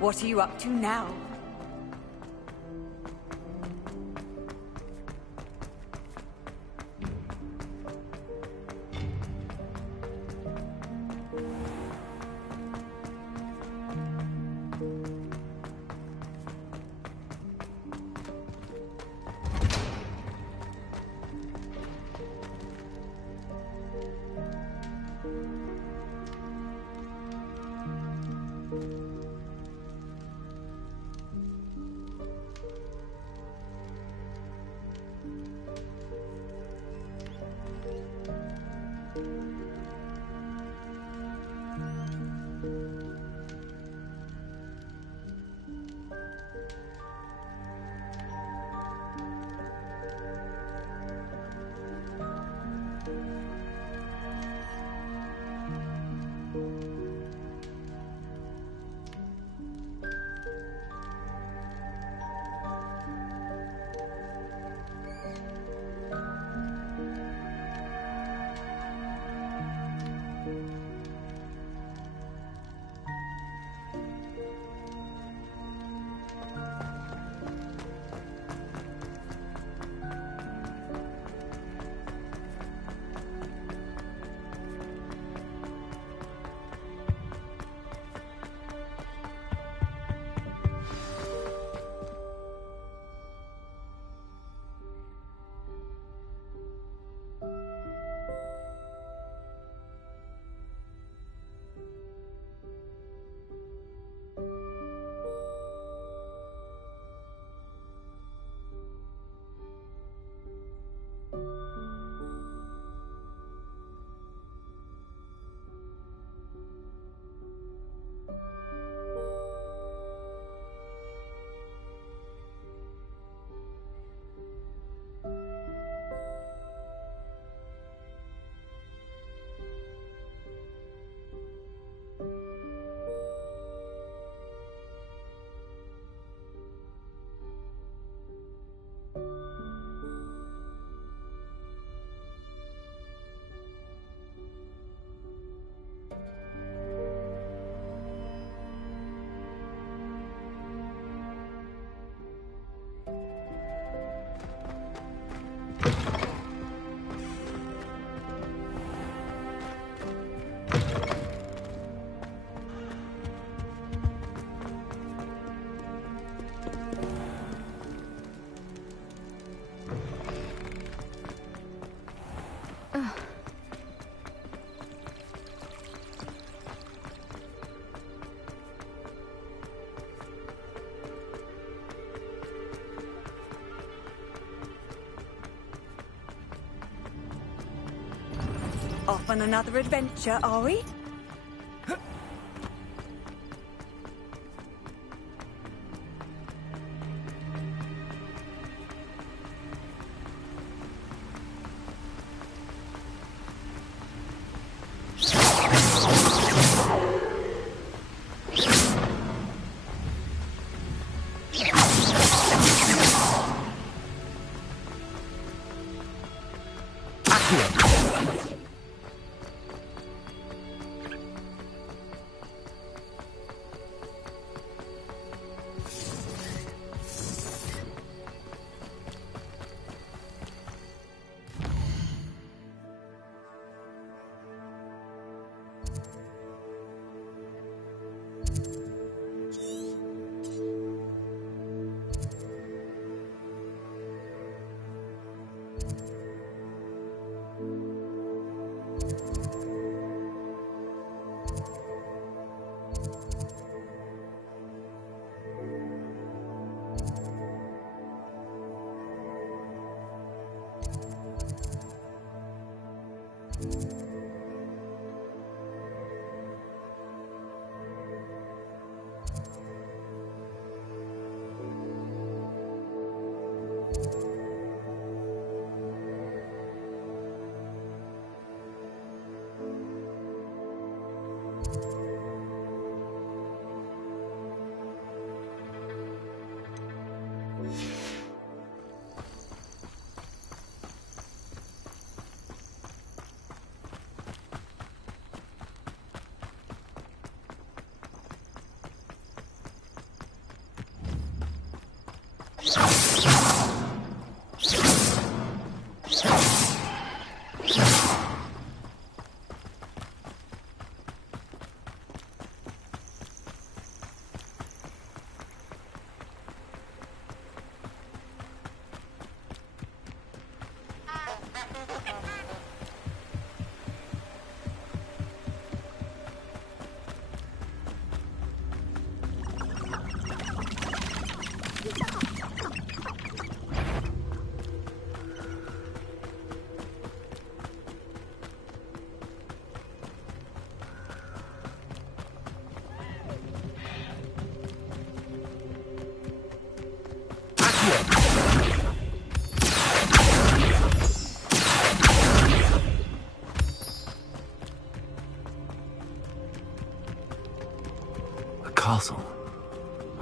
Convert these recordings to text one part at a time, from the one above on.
What are you up to now? Off on another adventure, are we?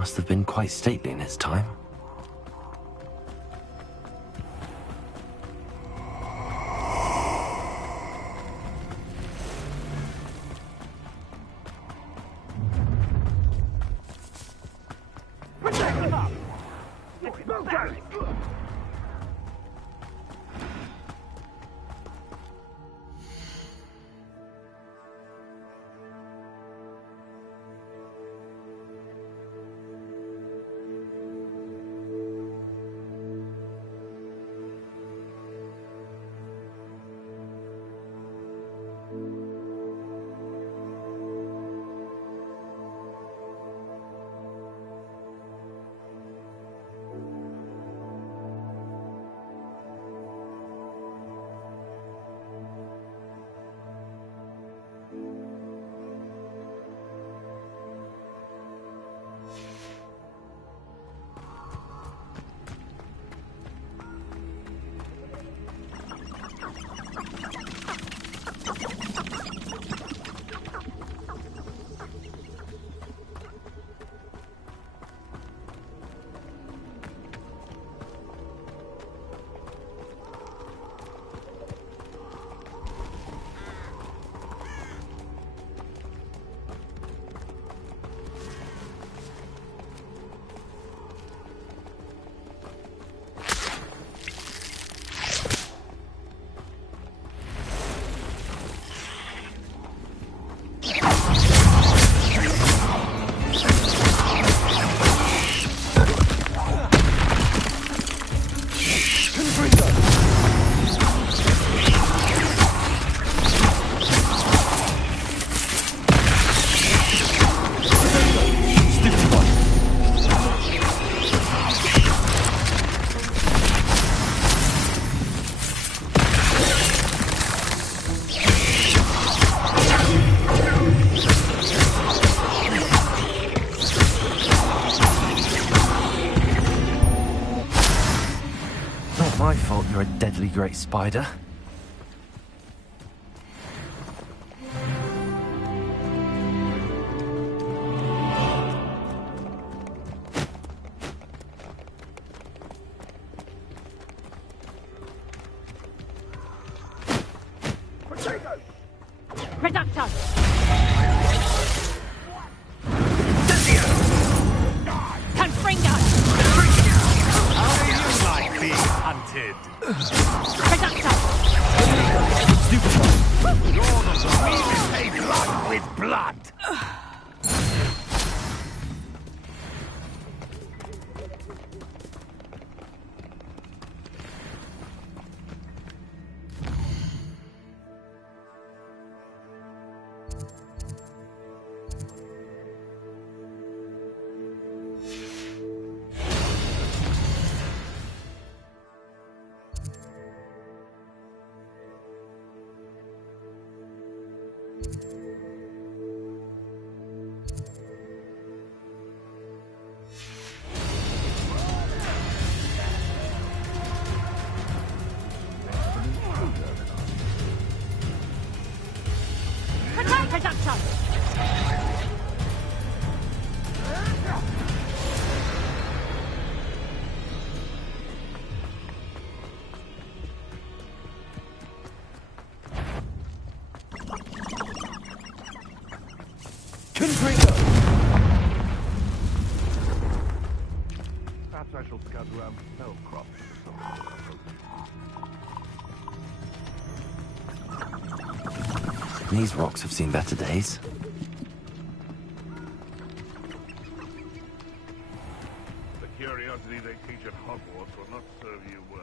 must have been quite stately in its time. My fault you're a deadly great spider. Reductor! Confringo! How do you like being hunted? Reductor! You're the one. We repay blood with blood. Attack, Reductor! Perhaps I shall scout around snow crops. These rocks have seen better days. The curiosity they teach at Hogwarts will not serve you well.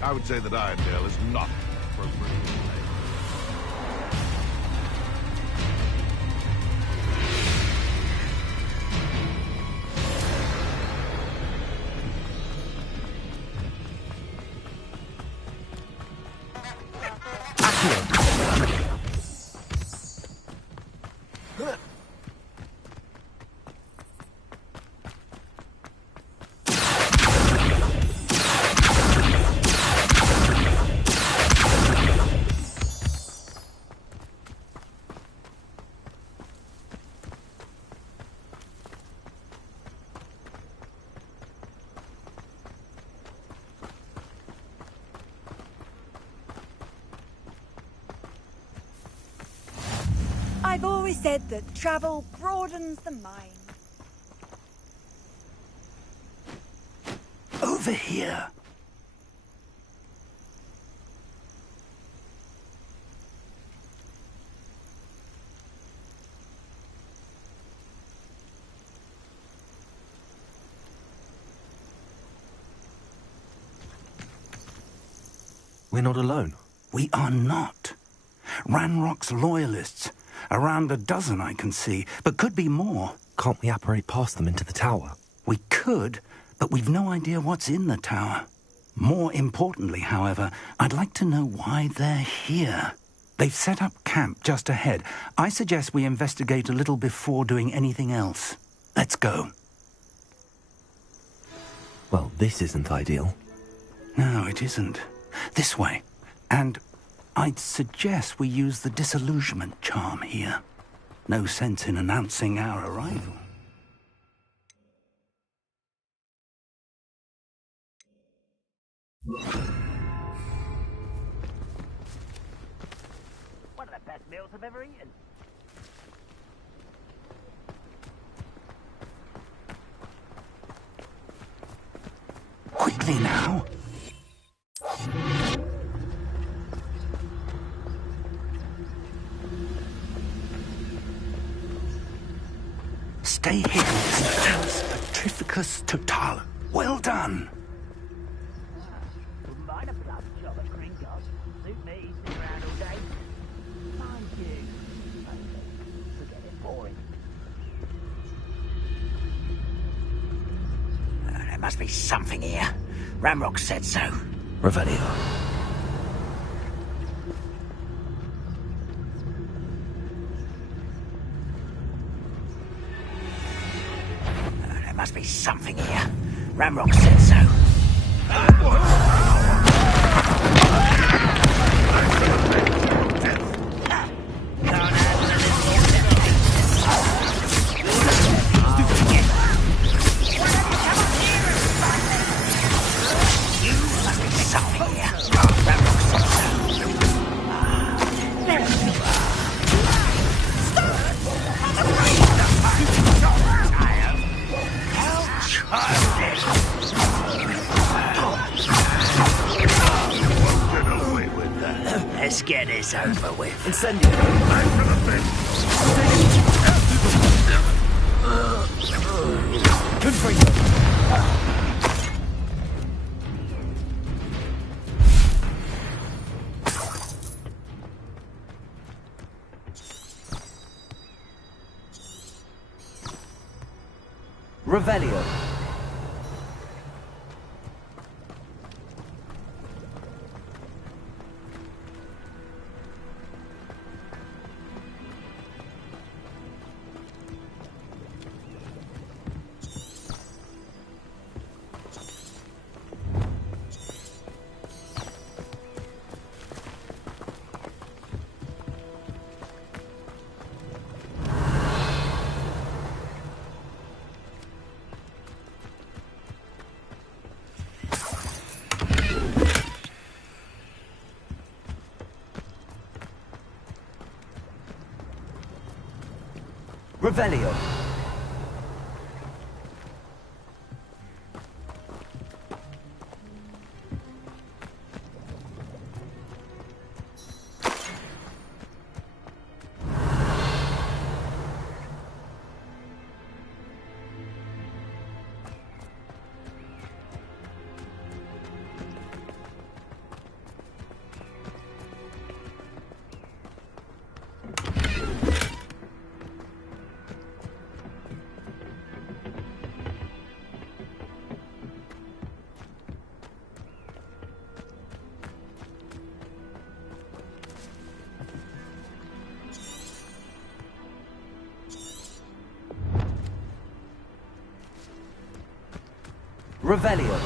I would say that Irondale is not appropriate. always said that travel broadens the mind. Over here. We're not alone. We are not. Ranrock's loyalists. Around a dozen I can see, but could be more. Can't we apparate past them into the tower? We could, but we've no idea what's in the tower. More importantly, however, I'd like to know why they're here. They've set up camp just ahead. I suggest we investigate a little before doing anything else. Let's go. Well, this isn't ideal. No, it isn't. This way. And I'd suggest we use the disillusionment charm here. No sense in announcing our arrival. One of the best meals I've ever eaten. Quickly now. Stay hidden. Petrificus total. Well done. Wouldn't mind a blood job at Gringotts. Suit me, sitting around all day. Mind you, we're getting boring. There must be something here. Ramrock said so. Revelio. There must be something here. Ramrock said so. Let's get this over with. Incendio. Confringo. Revelio. Revelio. Revelio.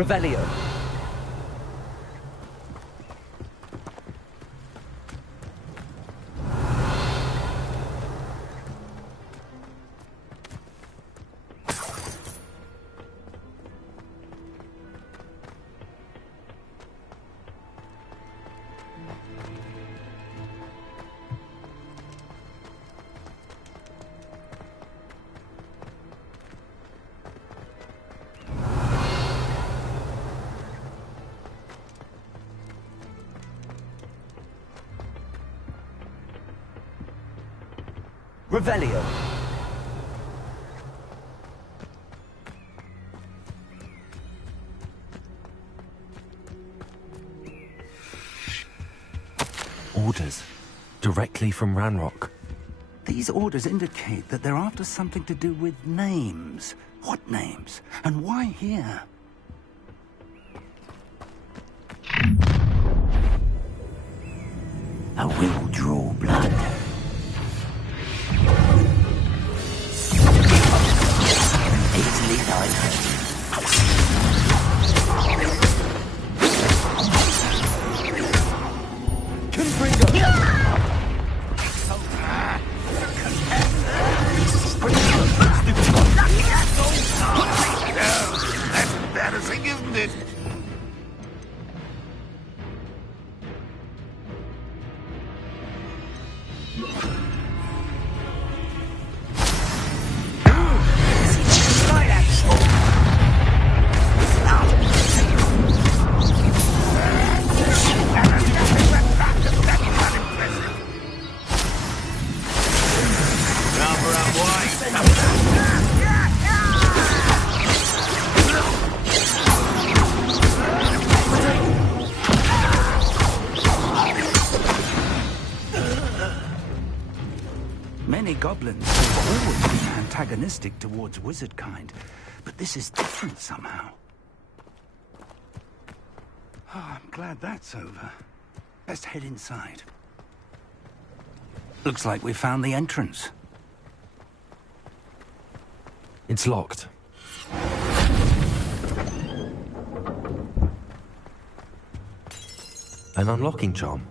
Revelio. Revelio. Orders. Directly from Ranrock. These orders indicate that they're after something to do with names. What names? And why here? I will draw blood. Easily done. That's embarrassing, isn't it? Many goblins have always been antagonistic towards wizard kind, but this is different somehow. Oh, I'm glad that's over. Let's head inside. Looks like we found the entrance. It's locked. An unlocking charm.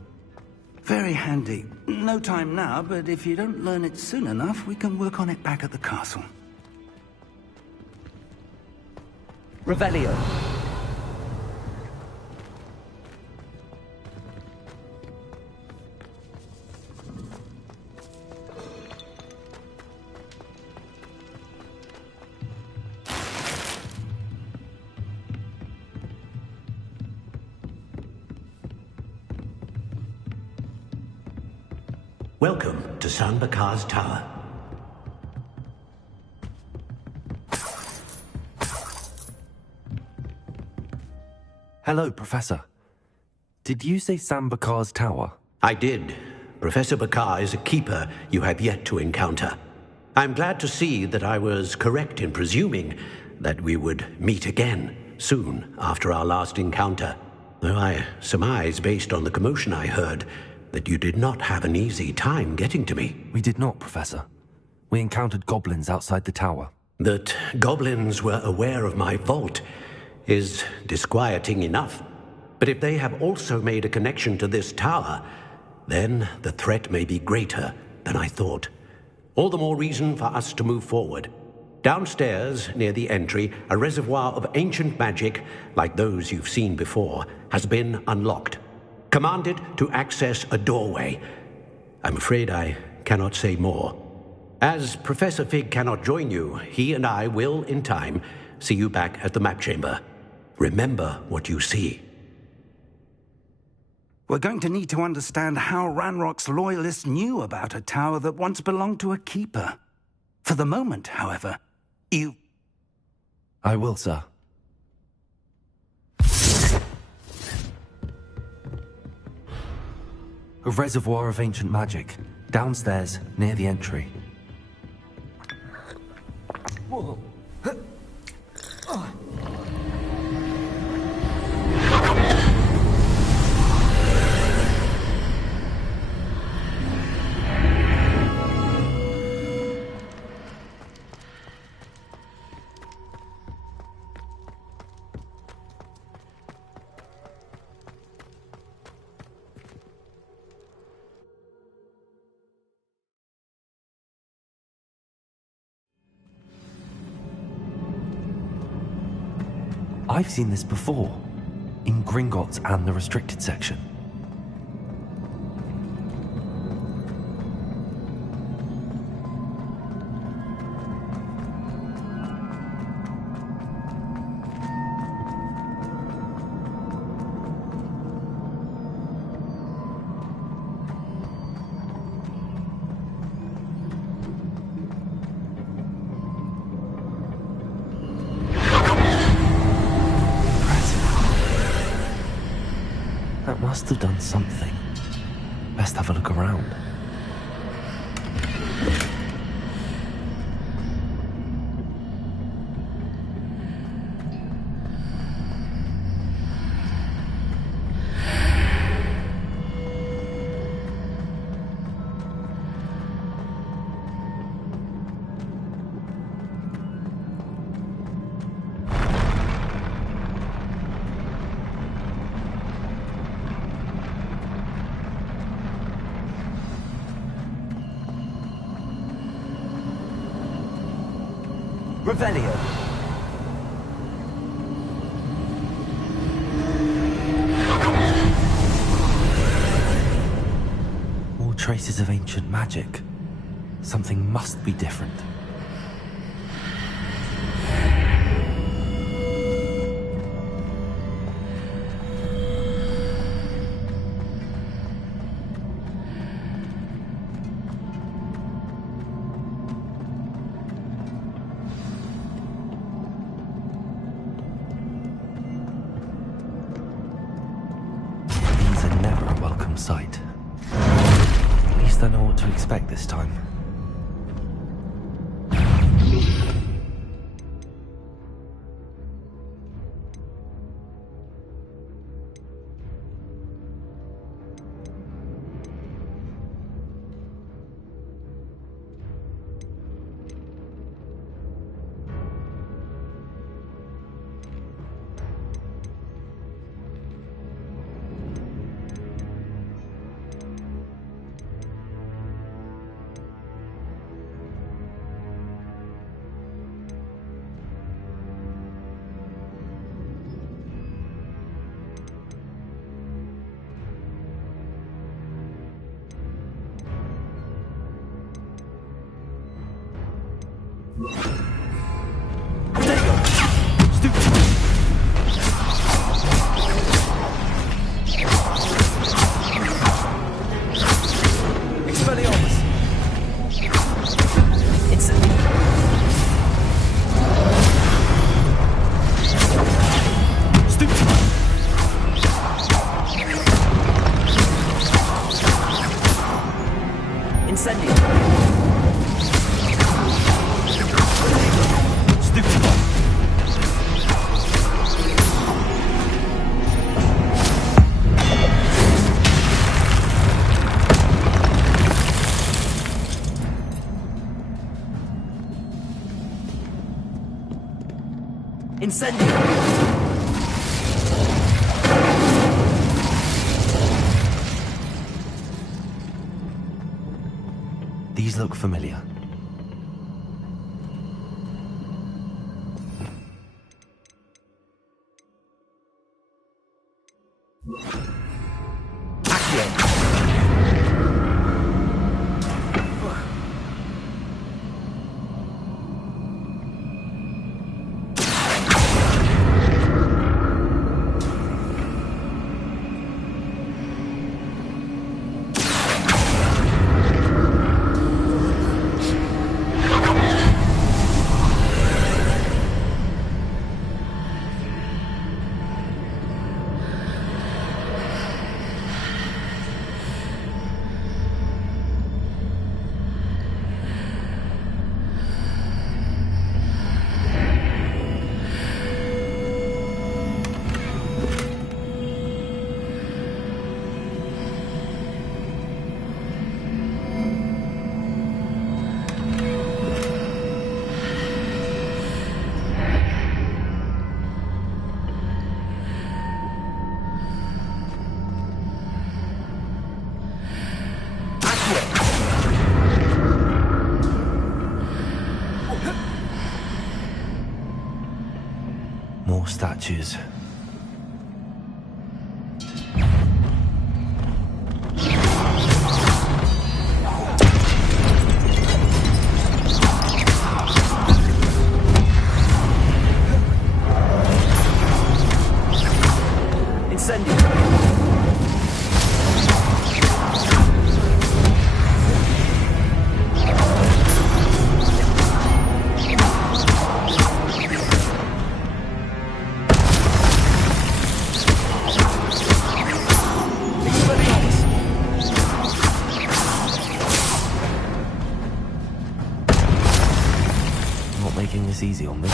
Very handy. No time now, but if you don't learn it soon enough, we can work on it back at the castle. Revelio. Welcome to San Bakar's Tower. Hello, Professor. Did you say Sam Bakar's tower? I did. Professor Bakar is a keeper you have yet to encounter. I'm glad to see that I was correct in presuming that we would meet again soon after our last encounter. Though I surmise, based on the commotion I heard, that you did not have an easy time getting to me. We did not, Professor. We encountered goblins outside the tower. That goblins were aware of my vault is disquieting enough. But if they have also made a connection to this tower, then the threat may be greater than I thought. All the more reason for us to move forward. Downstairs, near the entry, a reservoir of ancient magic, like those you've seen before, has been unlocked. Commanded to access a doorway. I'm afraid I cannot say more. As Professor Fig cannot join you, he and I will, in time, see you back at the map chamber. Remember what you see. We're going to need to understand how Ranrock's loyalists knew about a tower that once belonged to a keeper. For the moment, however, you... I will, sir. A reservoir of ancient magic, downstairs, near the entry. Whoa. I've seen this before, in Gringotts and the restricted section. That must have done something. Best have a look around. Revelio. More traces of ancient magic. Something must be different. Sight. At least I know what to expect this time. Incendio! These look familiar. more statues. Not making this easy on me.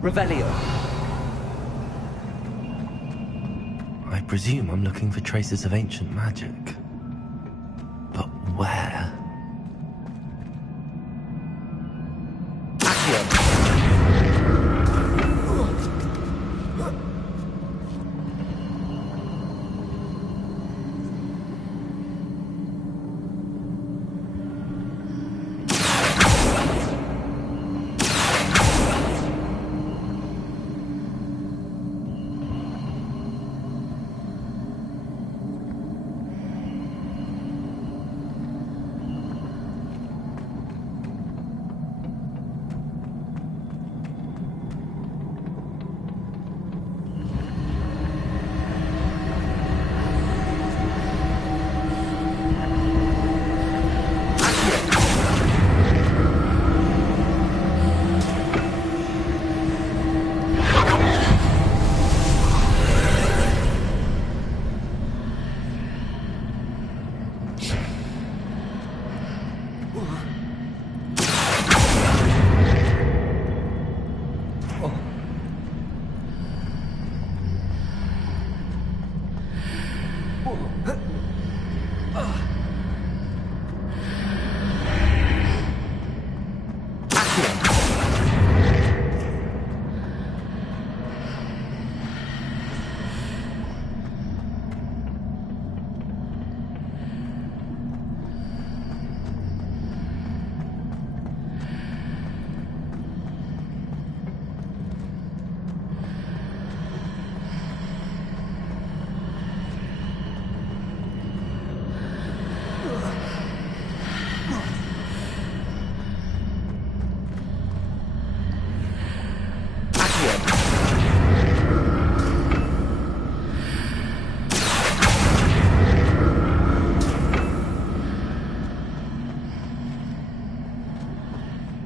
Revelio. I presume I'm looking for traces of ancient magic. But where?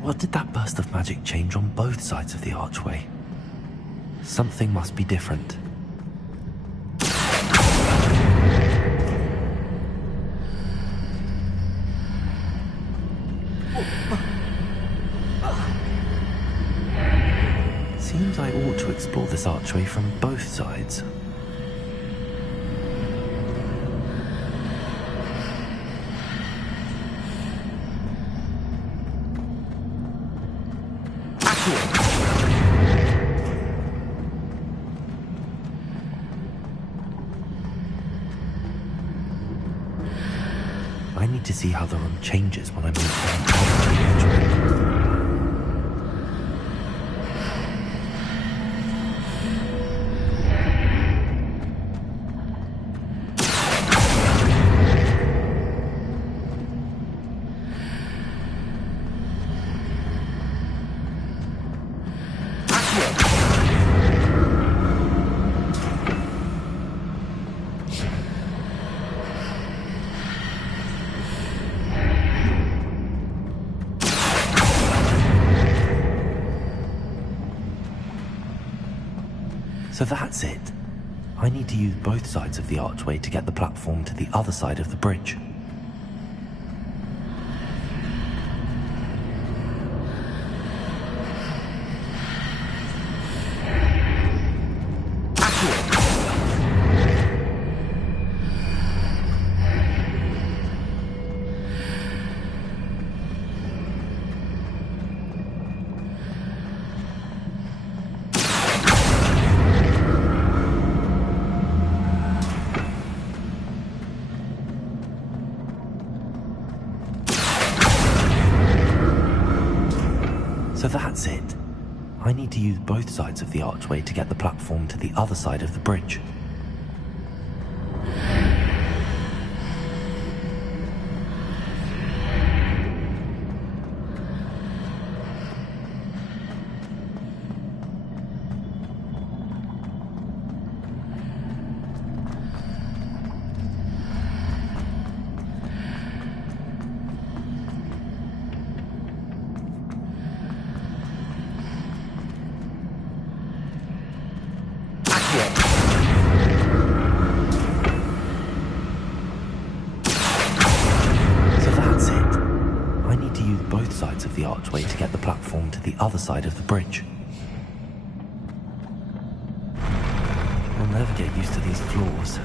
What did that burst of magic change on both sides of the archway? Something must be different. Seems I ought to explore this archway from both sides. I need to see how the room changes when I move down the archway. So that's it. I need to use both sides of the archway to get the platform to the other side of the bridge. to use both sides of the archway to get the platform to the other side of the bridge. Of the archway to get the platform to the other side of the bridge. I'll never get used to these floors.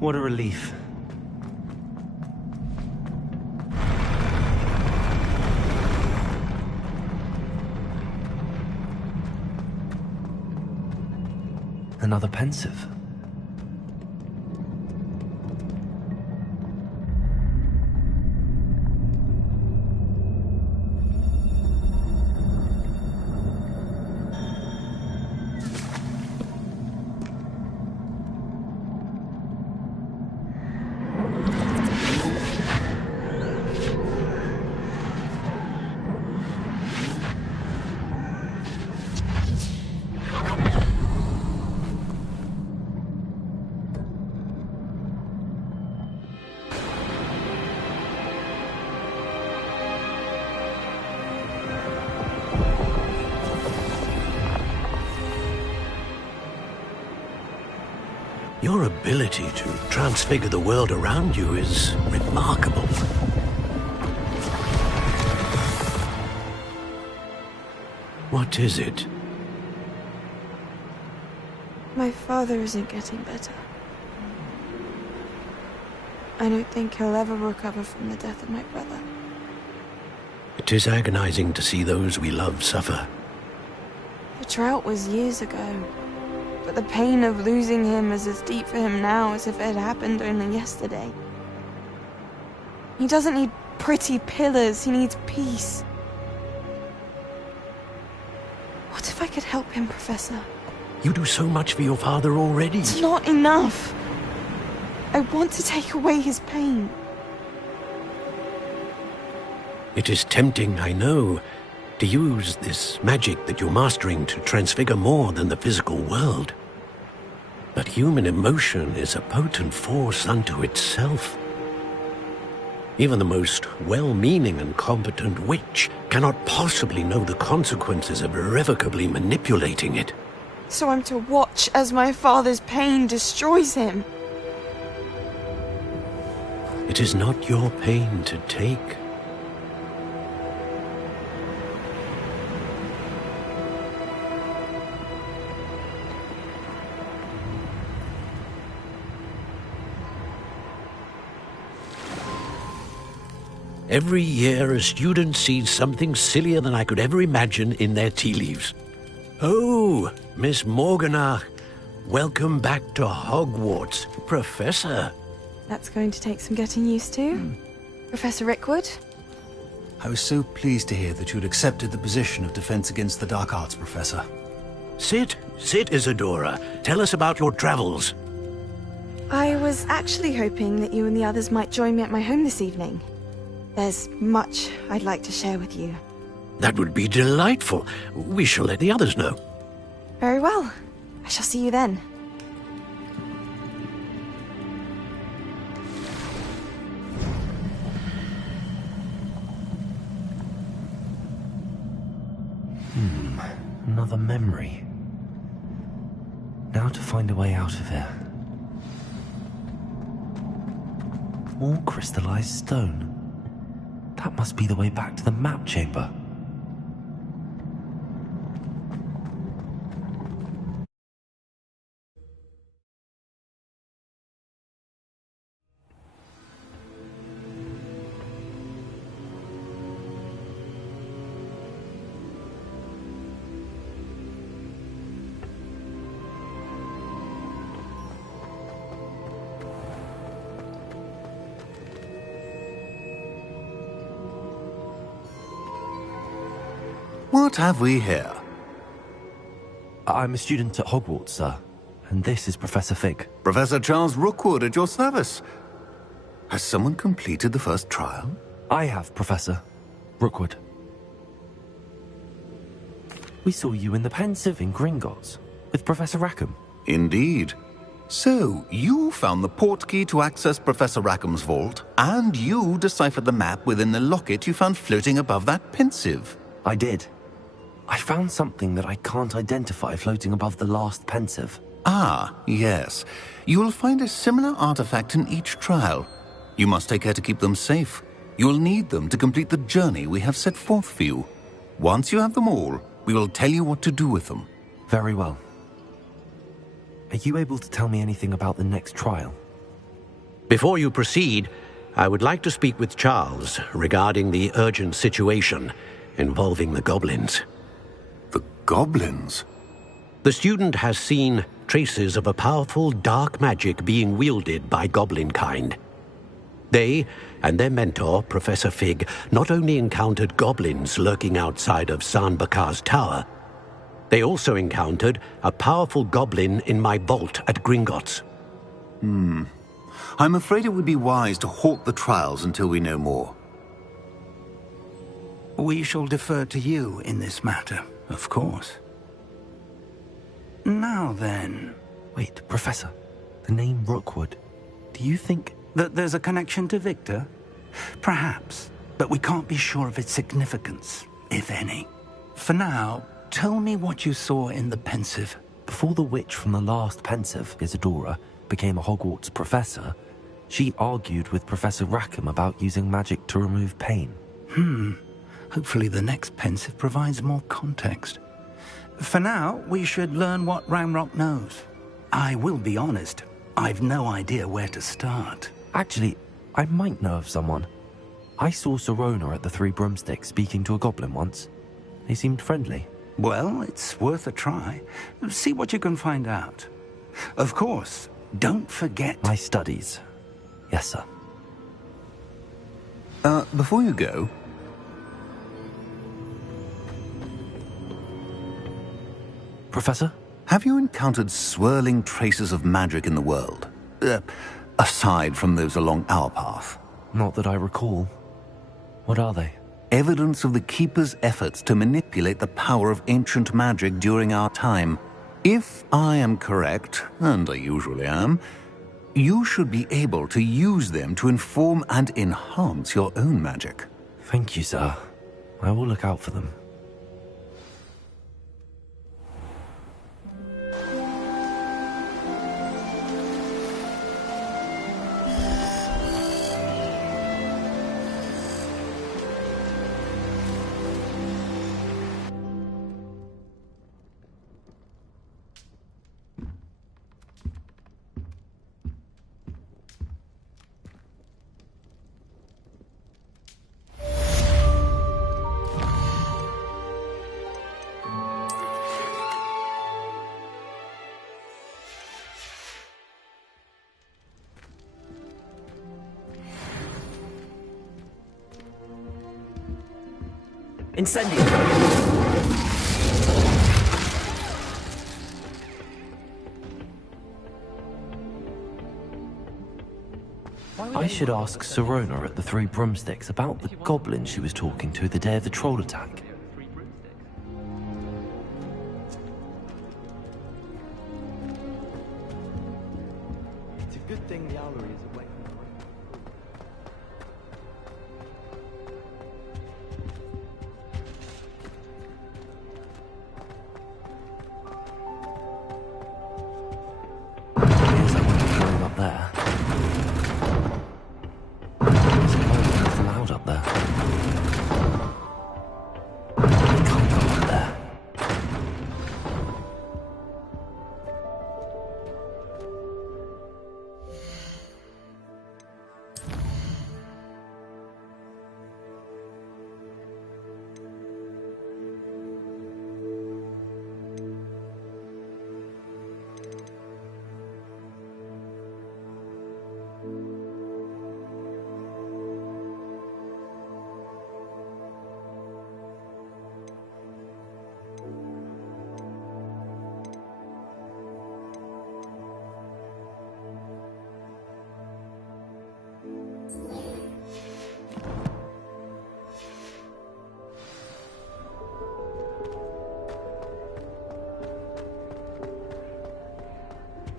What a relief. Another pensive. Your ability to transfigure the world around you is remarkable. What is it? My father isn't getting better. I don't think he'll ever recover from the death of my brother. It is agonizing to see those we love suffer. The drought was years ago, but the pain of losing him is as deep for him now as if it had happened only yesterday. He doesn't need pretty pillars, he needs peace. What if I could help him, Professor? You do so much for your father already. It's not enough. I want to take away his pain. It is tempting, I know, to use this magic that you're mastering to transfigure more than the physical world. But human emotion is a potent force unto itself. Even the most well-meaning and competent witch cannot possibly know the consequences of irrevocably manipulating it. So I'm to watch as my father's pain destroys him. It is not your pain to take. Every year, a student sees something sillier than I could ever imagine in their tea leaves. Oh, Miss Morganach, welcome back to Hogwarts, Professor. That's going to take some getting used to. Professor Rickwood? I was so pleased to hear that you'd accepted the position of Defense Against the Dark Arts, Professor. Sit, Isadora. Tell us about your travels. I was actually hoping that you and the others might join me at my home this evening. There's much I'd like to share with you. That would be delightful. We shall let the others know. Very well. I shall see you then. Another memory. Now to find a way out of here. More crystallized stone. That must be the way back to the map chamber. What have we here? I'm a student at Hogwarts, sir. And this is Professor Fig. Professor Charles Rookwood at your service. Has someone completed the first trial? I have, Professor Rookwood. We saw you in the Pensive in Gringotts with Professor Rackham. Indeed. So, you found the portkey to access Professor Rackham's vault, and you deciphered the map within the locket you found floating above that Pensive. I did. I found something that I can't identify floating above the last Pensive. Ah, yes. You will find a similar artifact in each trial. You must take care to keep them safe. You will need them to complete the journey we have set forth for you. Once you have them all, we will tell you what to do with them. Very well. Are you able to tell me anything about the next trial? Before you proceed, I would like to speak with Charles regarding the urgent situation involving the goblins. The goblins? The student has seen traces of a powerful dark magic being wielded by goblin kind. They and their mentor, Professor Fig, not only encountered goblins lurking outside of San Bakar's tower, they also encountered a powerful goblin in my vault at Gringotts. I'm afraid it would be wise to halt the trials until we know more. We shall defer to you in this matter, of course. Now then... Wait, Professor. The name Rookwood. Do you think... that there's a connection to Victor? Perhaps, but we can't be sure of its significance, if any. For now, tell me what you saw in the Pensive. Before the witch from the last Pensive, Isadora, became a Hogwarts professor, she argued with Professor Rackham about using magic to remove pain. Hopefully the next Pensive provides more context. For now, we should learn what Ranrock knows. I will be honest, I've no idea where to start. Actually, I might know of someone. I saw Serona at the Three Broomsticks speaking to a goblin once. They seemed friendly. Well, it's worth a try. See what you can find out. Of course, don't forget... My studies. Yes, sir. Before you go... Professor? Have you encountered swirling traces of magic in the world? Aside from those along our path? Not that I recall. What are they? Evidence of the Keeper's efforts to manipulate the power of ancient magic during our time. If I am correct, and I usually am, you should be able to use them to inform and enhance your own magic. Thank you, sir. I will look out for them. Incendio! I should ask Sirona at the Three Broomsticks about the goblin she was talking to the day of the troll attack. It's a good thing the owlery is away from the room. Here's I went going up there. It's loud up there. I can't go up there.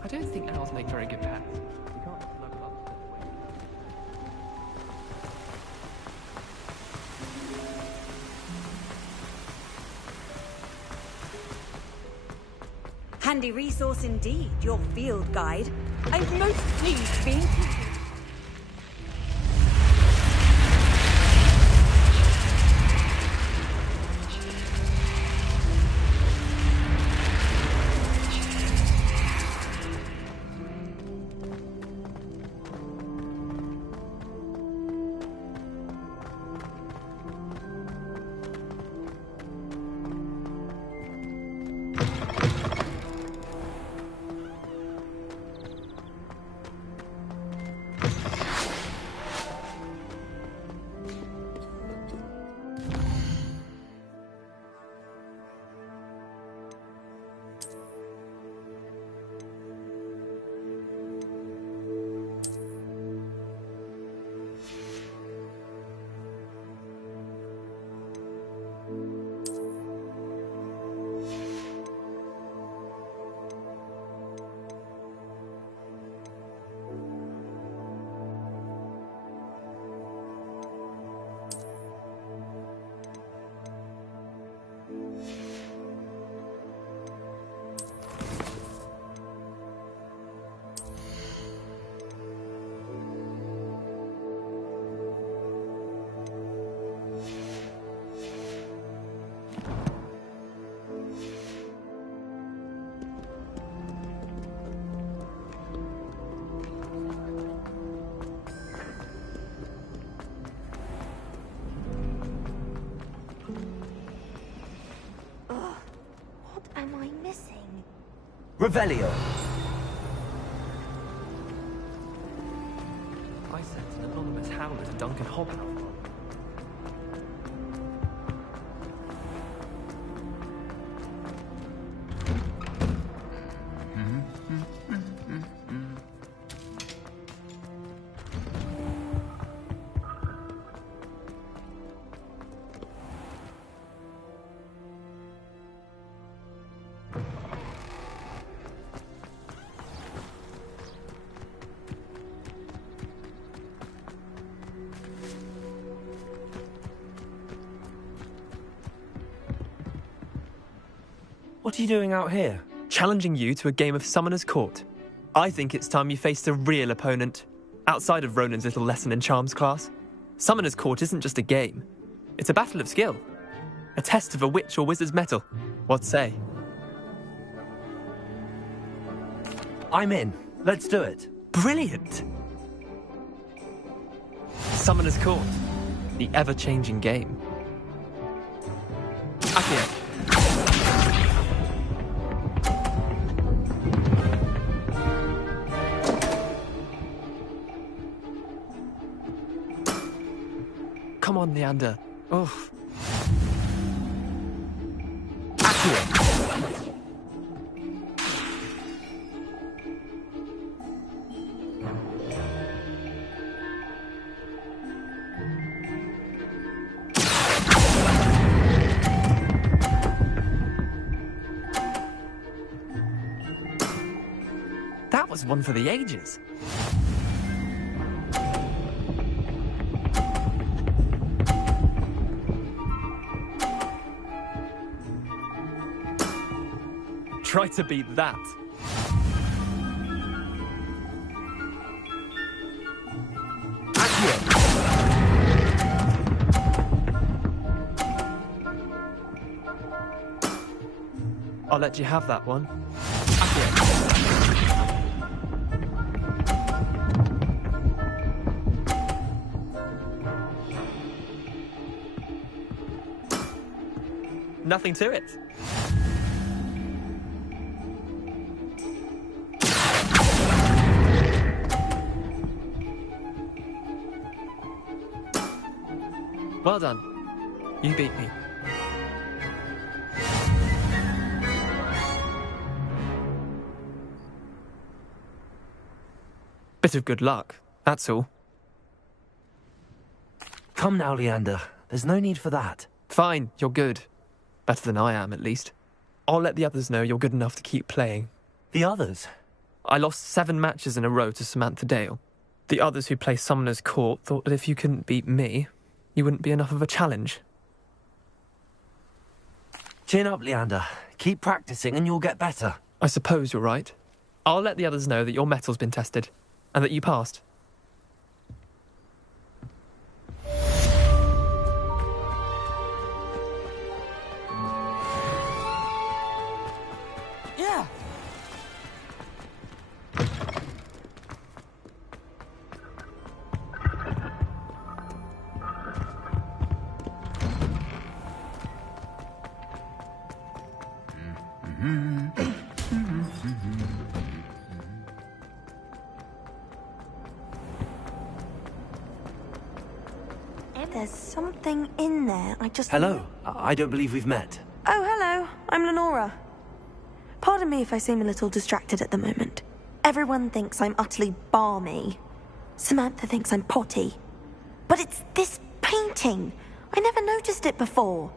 I don't think owls make very good pets. You can't just snuggle up to them. Handy resource indeed, your field guide. I'm most pleased being featured. Revelio. I I sent an anonymous howler to Duncan Hobgoblin. What are you doing out here? Challenging you to a game of Summoner's Court. I think it's time you faced a real opponent, outside of Ronan's little lesson in charms class. Summoner's Court isn't just a game. It's a battle of skill. A test of a witch or wizard's mettle. What say? I'm in. Let's do it. Brilliant! Summoner's Court. The ever-changing game. Accio. Come on, Leander. Oh. Accio. That was one for the ages. Try to beat that. I'll let you have that one. Nothing to it. Well done. You beat me. Bit of good luck, that's all. Come now, Leander. There's no need for that. Fine, you're good. Better than I am, at least. I'll let the others know you're good enough to keep playing. The others? I lost 7 matches in a row to Samantha Dale. The others who play Summoner's Court thought that if you couldn't beat me, you wouldn't be enough of a challenge. Chin up, Leander. Keep practicing and you'll get better. I suppose you're right. I'll let the others know that your metal's been tested, and that you passed. Yeah. There's something in there. I just... Hello. I don't believe we've met. Oh, hello. I'm Lenora. Pardon me if I seem a little distracted at the moment. Everyone thinks I'm utterly balmy. Samantha thinks I'm potty. But it's this painting. I never noticed it before.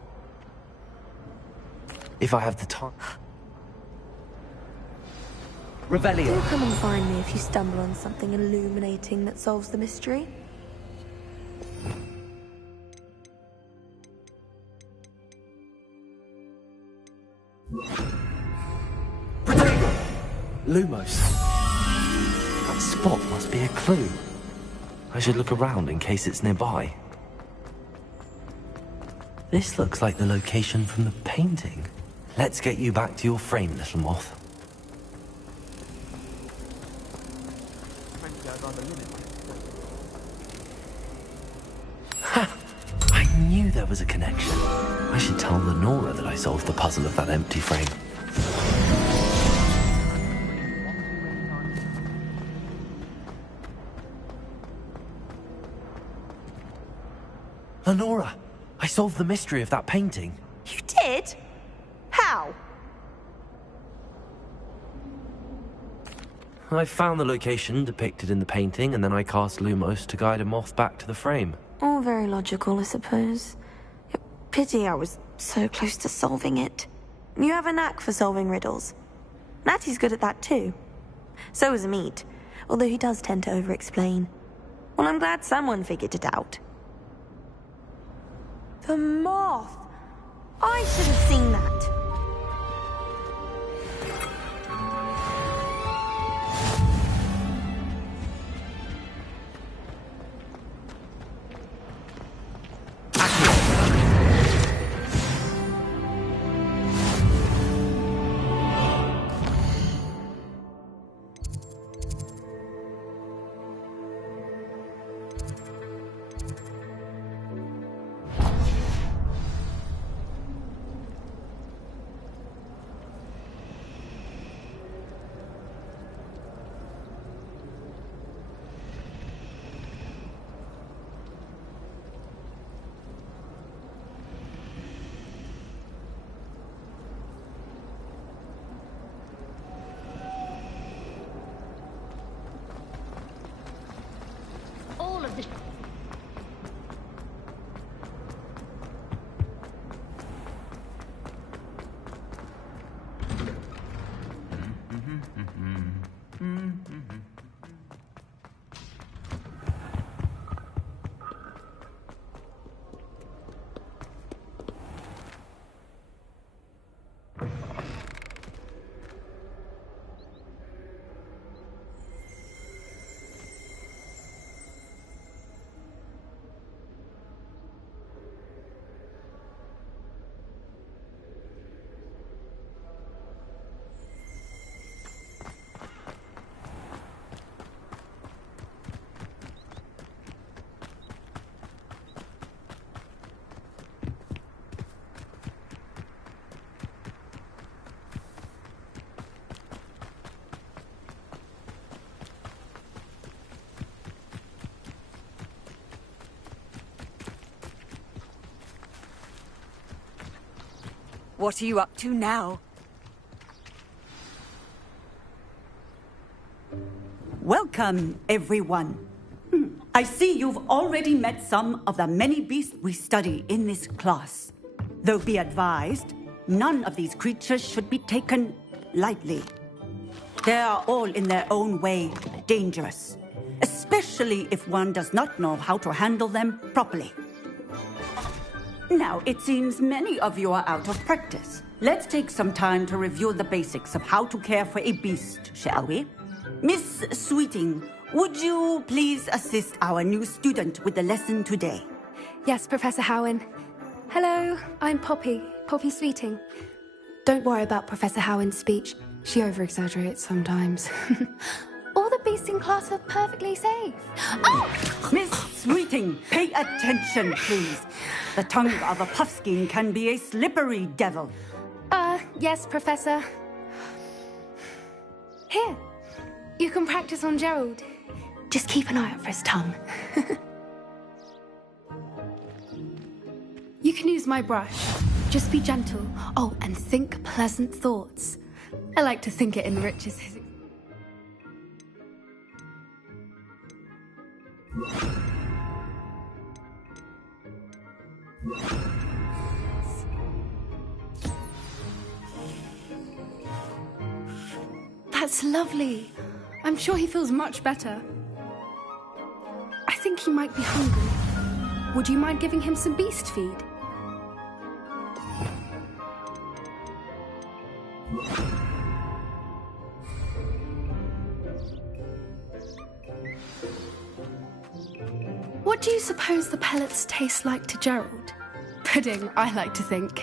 If I have the time. Revelio. Do come and find me if you stumble on something illuminating that solves the mystery. Lumos. That spot must be a clue. I should look around in case it's nearby. This looks like the location from the painting. Let's get you back to your frame, little moth. Ha! I knew there was a connection. I should tell Lenora that I solved the puzzle of that empty frame. Lenora, I solved the mystery of that painting. You did? How? I found the location depicted in the painting, and then I cast Lumos to guide a moth back to the frame. All very logical, I suppose. Pity I was so close to solving it. You have a knack for solving riddles. Natty's good at that too. So is Amit, although he does tend to over-explain. Well, I'm glad someone figured it out. The moth! I should have seen that. What are you up to now? Welcome, everyone. I see you've already met some of the many beasts we study in this class. Though be advised, none of these creatures should be taken lightly. They are all in their own way dangerous, especially if one does not know how to handle them properly. Now, it seems many of you are out of practice. Let's take some time to review the basics of how to care for a beast, shall we? Miss Sweeting, would you please assist our new student with the lesson today? Yes, Professor Howen. Hello, I'm Poppy Sweeting. Don't worry about Professor Howen's speech. She over-exaggerates sometimes. All the beasts in class are perfectly safe. Oh! Miss Sweeting, pay attention, please. The tongue of a puffskein can be a slippery devil. Yes, Professor. Here, you can practice on Gerald. Just keep an eye out for his tongue. You can use my brush. Just be gentle. Oh, and think pleasant thoughts. I like to think it enriches his... That's lovely. I'm sure he feels much better. I think he might be hungry. Would you mind giving him some beast feed? What do you suppose the pellets taste like to Gerald? Pudding, I like to think.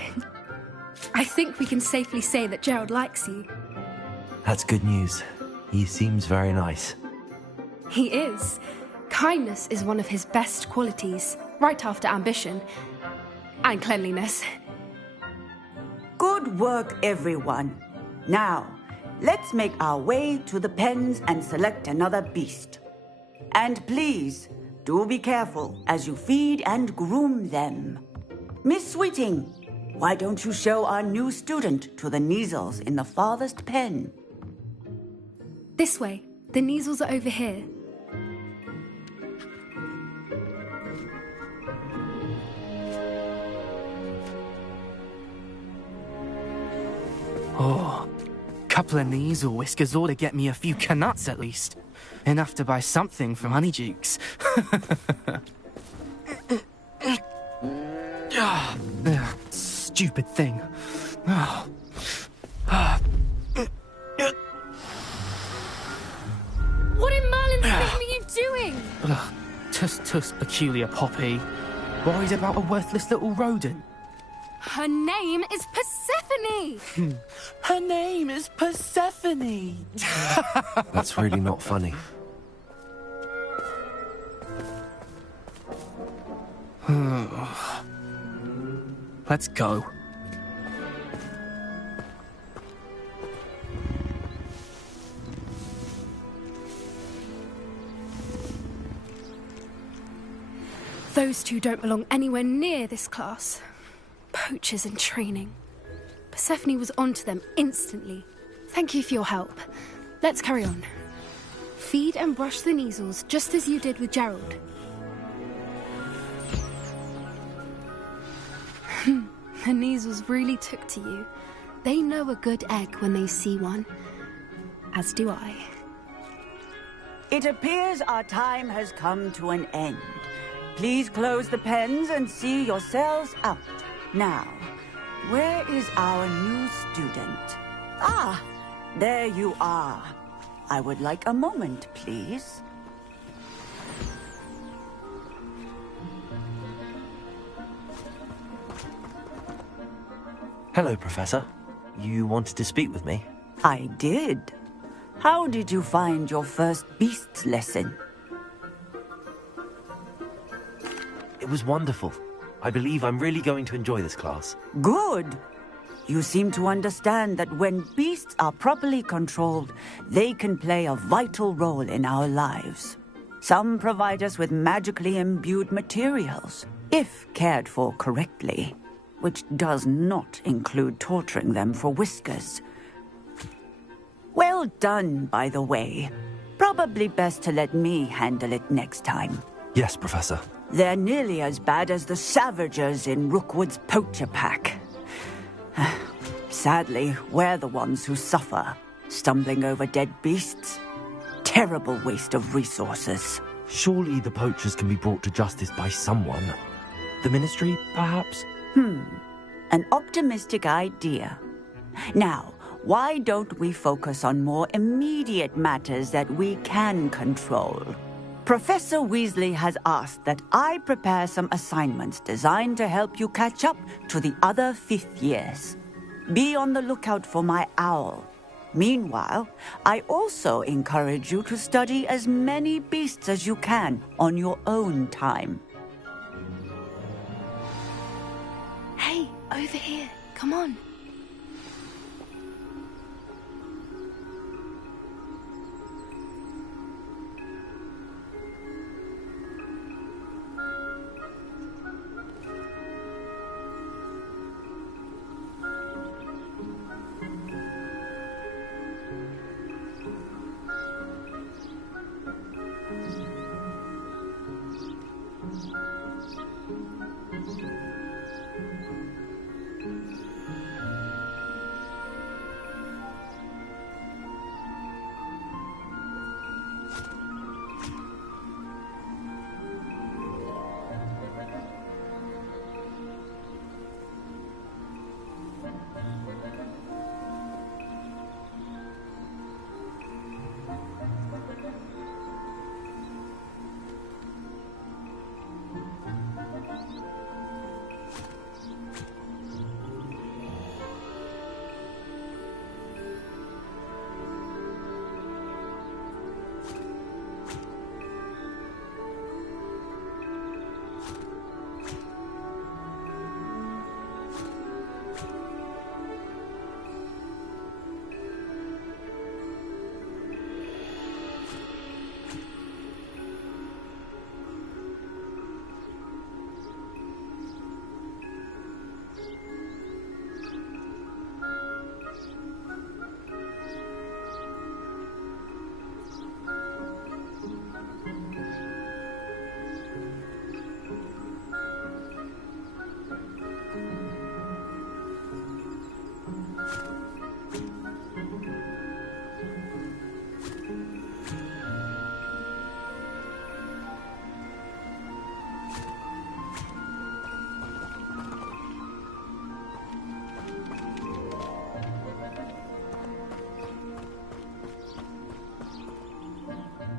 I think we can safely say that Gerald likes you. That's good news. He seems very nice. He is. Kindness is one of his best qualities, right after ambition. And cleanliness. Good work, everyone. Now, let's make our way to the pens and select another beast. And please, do be careful as you feed and groom them. Miss Sweeting, why don't you show our new student to the Kneazles in the farthest pen? This way. The Kneazles are over here. Oh, couple of Kneazle whiskers ought to get me a few canuts at least. Enough to buy something from Honeydukes. Stupid thing. What in Merlin's name are you doing? Tuss, peculiar Poppy. Worried about a worthless little rodent? Her name is Persephone! Her name is Persephone! That's really not funny. Let's go. Those two don't belong anywhere near this class. Poachers in training. Persephone was onto them instantly. Thank you for your help. Let's carry on. Feed and brush the Kneazles just as you did with Gerald. The Kneazles really took to you. They know a good egg when they see one. As do I. It appears our time has come to an end. Please close the pens and see yourselves out. Now, where is our new student? Ah, there you are. I would like a moment, please. Hello, Professor. You wanted to speak with me? I did. How did you find your first beasts lesson? It was wonderful. I believe I'm really going to enjoy this class. Good. You seem to understand that when beasts are properly controlled, they can play a vital role in our lives. Some provide us with magically imbued materials, if cared for correctly, which does not include torturing them for whiskers. Well done, by the way. Probably best to let me handle it next time. Yes, Professor. They're nearly as bad as the Savagers in Rookwood's poacher pack. Sadly, we're the ones who suffer, stumbling over dead beasts. Terrible waste of resources. Surely the poachers can be brought to justice by someone. The Ministry, perhaps? An optimistic idea. Now, why don't we focus on more immediate matters that we can control? Professor Weasley has asked that I prepare some assignments designed to help you catch up to the other fifth years. Be on the lookout for my owl. Meanwhile, I also encourage you to study as many beasts as you can on your own time. Hey, over here. Come on.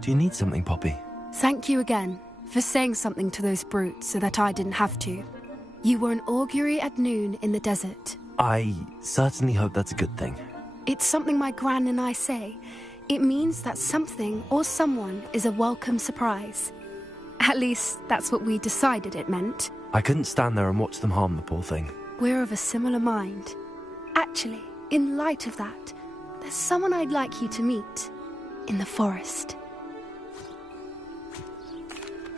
Do you need something, Poppy? Thank you again for saying something to those brutes so that I didn't have to. You were an augury at noon in the desert. I certainly hope that's a good thing. It's something my gran and I say. It means that something or someone is a welcome surprise. At least, that's what we decided it meant. I couldn't stand there and watch them harm the poor thing. We're of a similar mind. Actually, in light of that, there's someone I'd like you to meet. In the forest.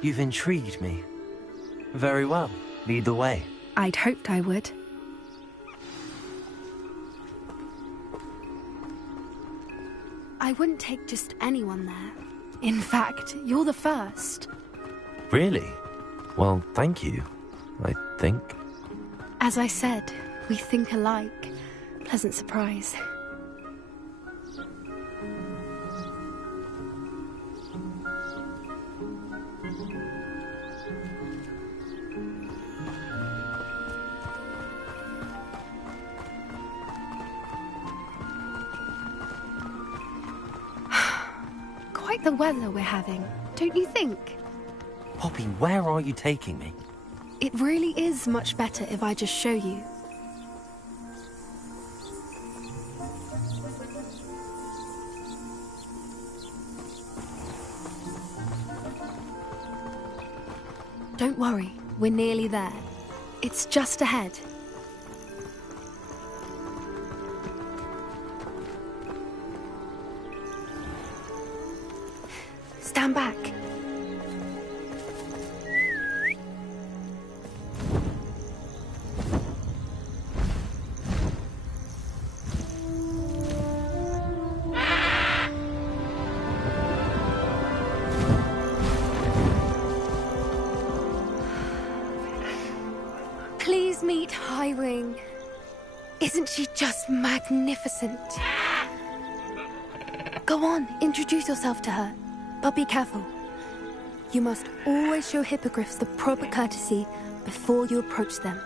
You've intrigued me. Very well. Lead the way. I'd hoped I would. I wouldn't take just anyone there. In fact, you're the first. Really? Well, thank you, I think. As I said, we think alike. Pleasant surprise. Quite the weather we're having, don't you think? Poppy, where are you taking me? It really is much better if I just show you. Don't worry, we're nearly there. It's just ahead. Stand back. Please meet Highwing. Isn't she just magnificent? Go on, introduce yourself to her. But be careful. You must always show hippogriffs the proper courtesy before you approach them.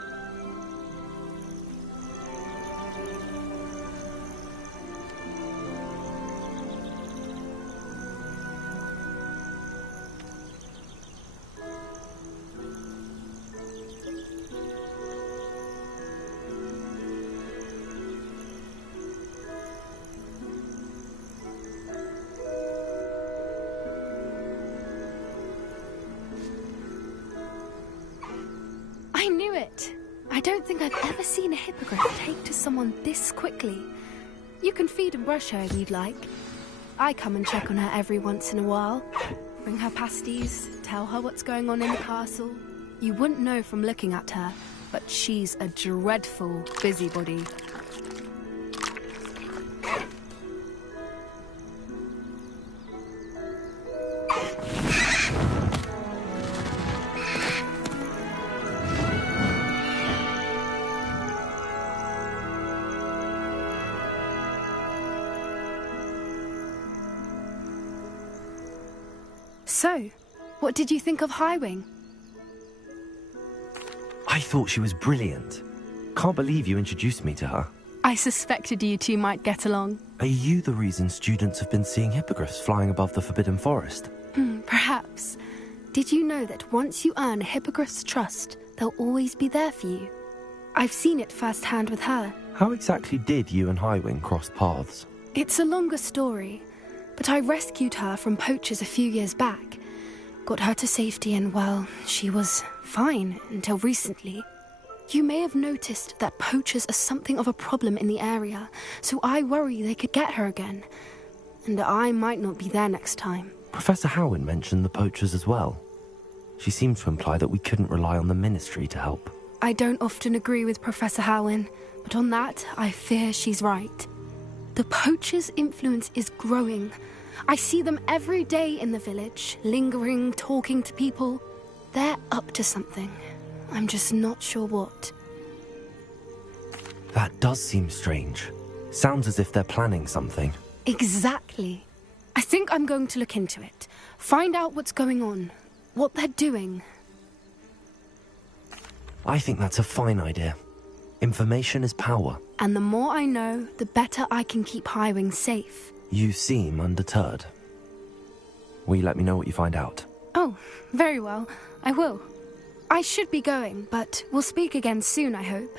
I knew it! I don't think I've ever seen a hippogriff take to someone this quickly. You can feed and brush her if you'd like. I come and check on her every once in a while. Bring her pasties, tell her what's going on in the castle. You wouldn't know from looking at her, but she's a dreadful busybody. So, what did you think of Highwing? I thought she was brilliant. Can't believe you introduced me to her. I suspected you two might get along. Are you the reason students have been seeing hippogriffs flying above the Forbidden Forest? Perhaps. Did you know that once you earn a hippogriff's trust, they'll always be there for you? I've seen it firsthand with her. How exactly did you and Highwing cross paths? It's a longer story, but I rescued her from poachers a few years back. Got her to safety and, well, she was fine until recently. You may have noticed that poachers are something of a problem in the area, so I worry they could get her again. And I might not be there next time. Professor Howin mentioned the poachers as well. She seemed to imply that we couldn't rely on the Ministry to help. I don't often agree with Professor Howin, but on that, I fear she's right. The poachers' influence is growing. I see them every day in the village, lingering, talking to people. They're up to something. I'm just not sure what. That does seem strange. Sounds as if they're planning something. Exactly. I think I'm going to look into it. Find out what's going on. What they're doing. I think that's a fine idea. Information is power. And the more I know, the better I can keep Highwing safe. You seem undeterred. Will you let me know what you find out? Oh, very well. I will. I should be going, but we'll speak again soon, I hope.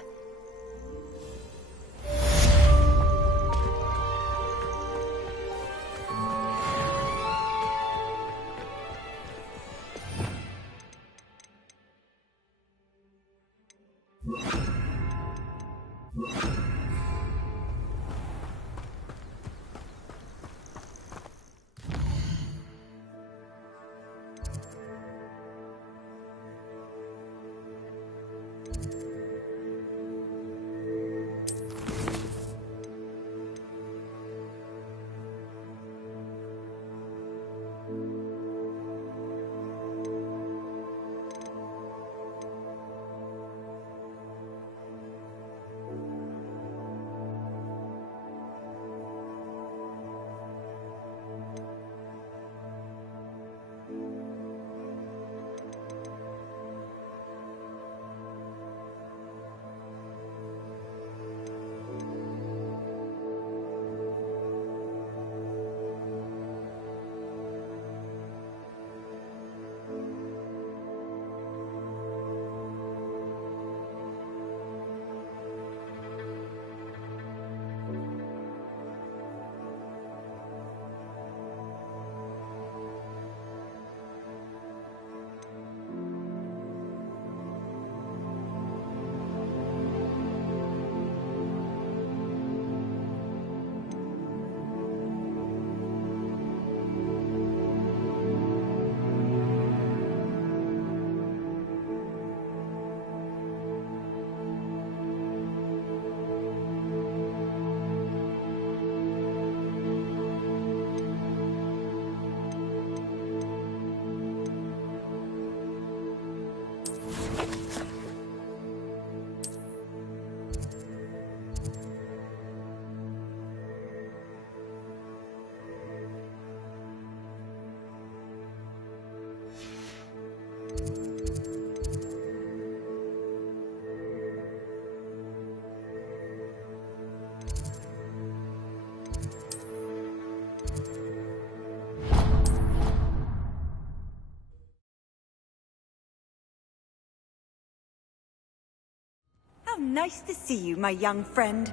How nice to see you, my young friend.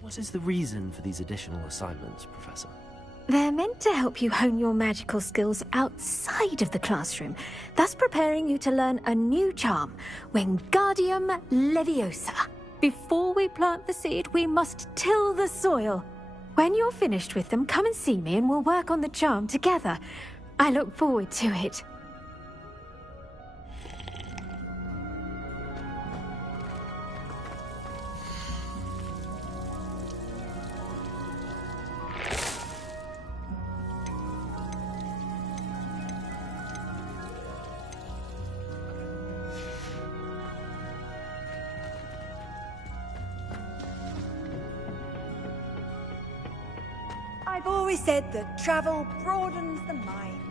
What is the reason for these additional assignments, Professor? They're meant to help you hone your magical skills outside of the classroom, thus preparing you to learn a new charm, Wingardium Leviosa. Before we plant the seed, we must till the soil. When you're finished with them, come and see me and we'll work on the charm together. I look forward to it. I've always said that travel broadens the mind.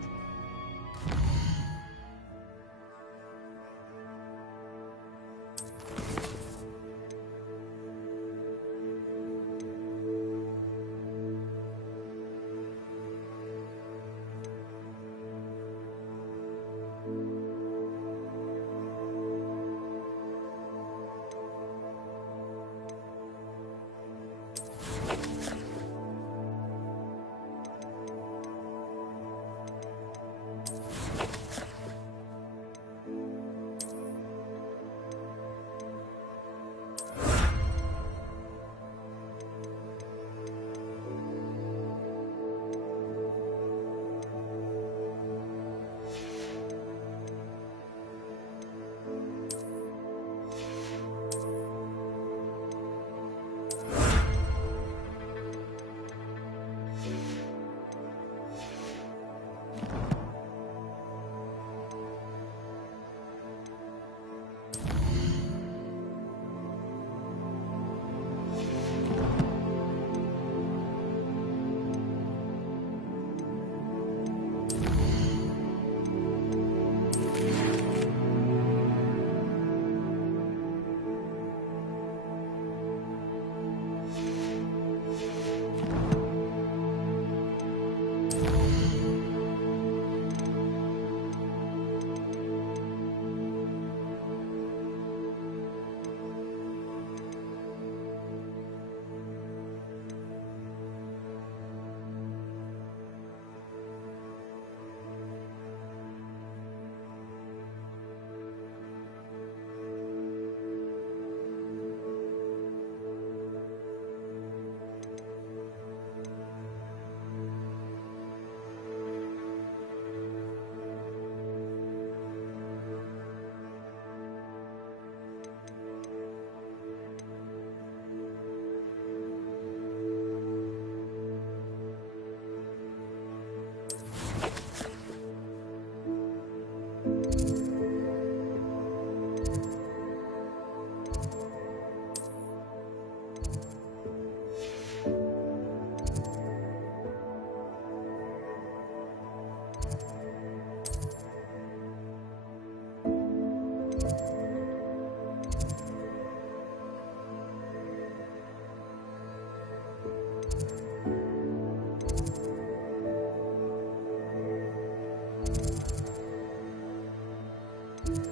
Can't.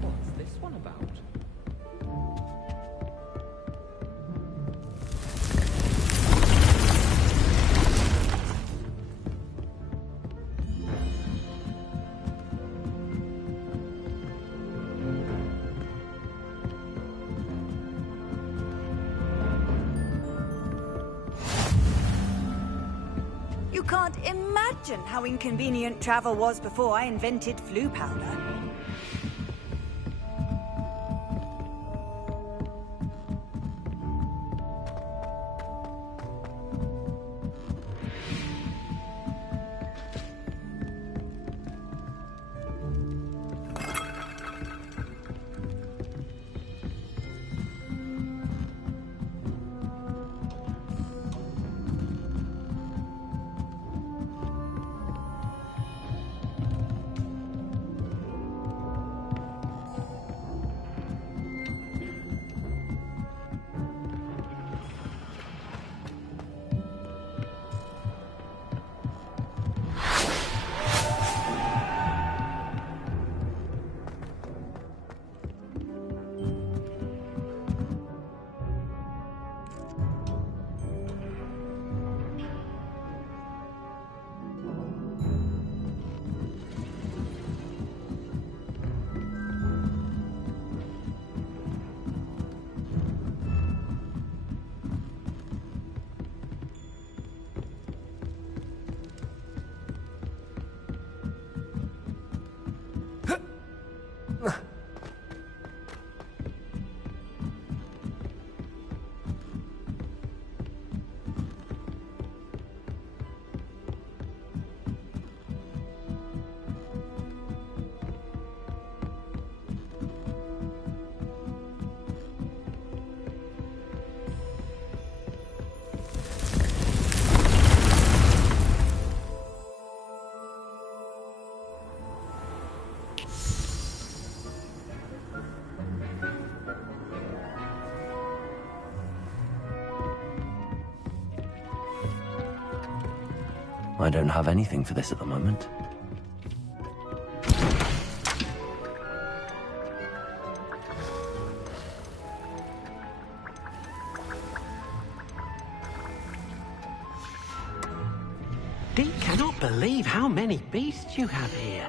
What's this one about? You can't imagine how inconvenient travel was before I invented flu powder. I don't have anything for this at the moment. Dee cannot believe how many beasts you have here.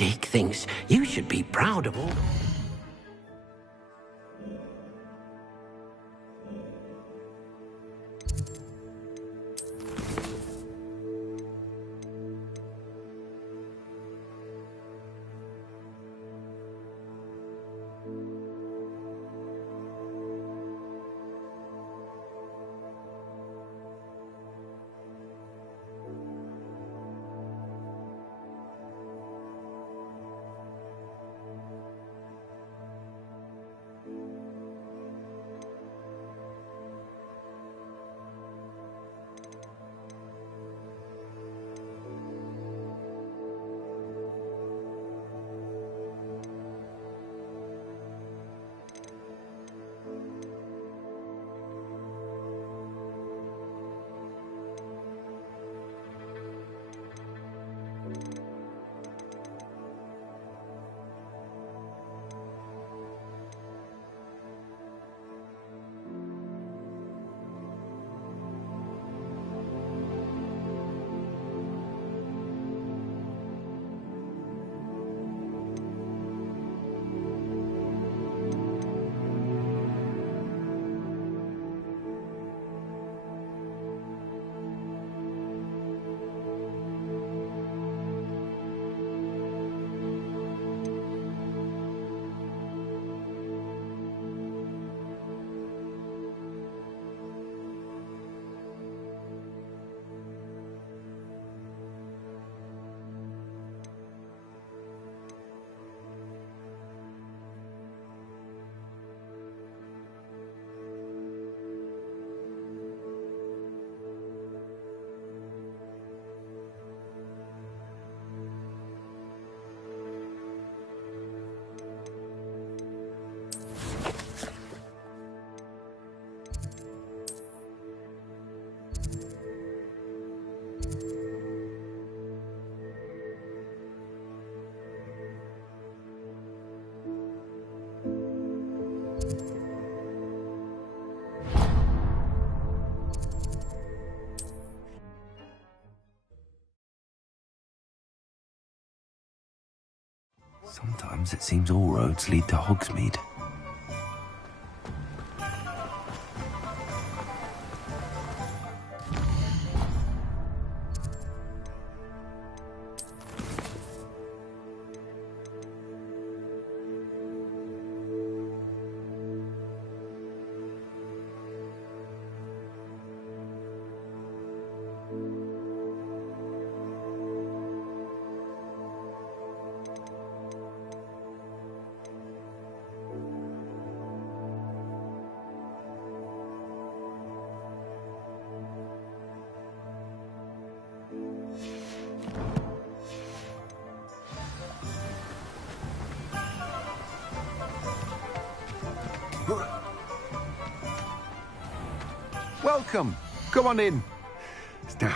Dick thinks you should be proud of all. Sometimes it seems all roads lead to Hogsmeade. Welcome. Come on in. Now,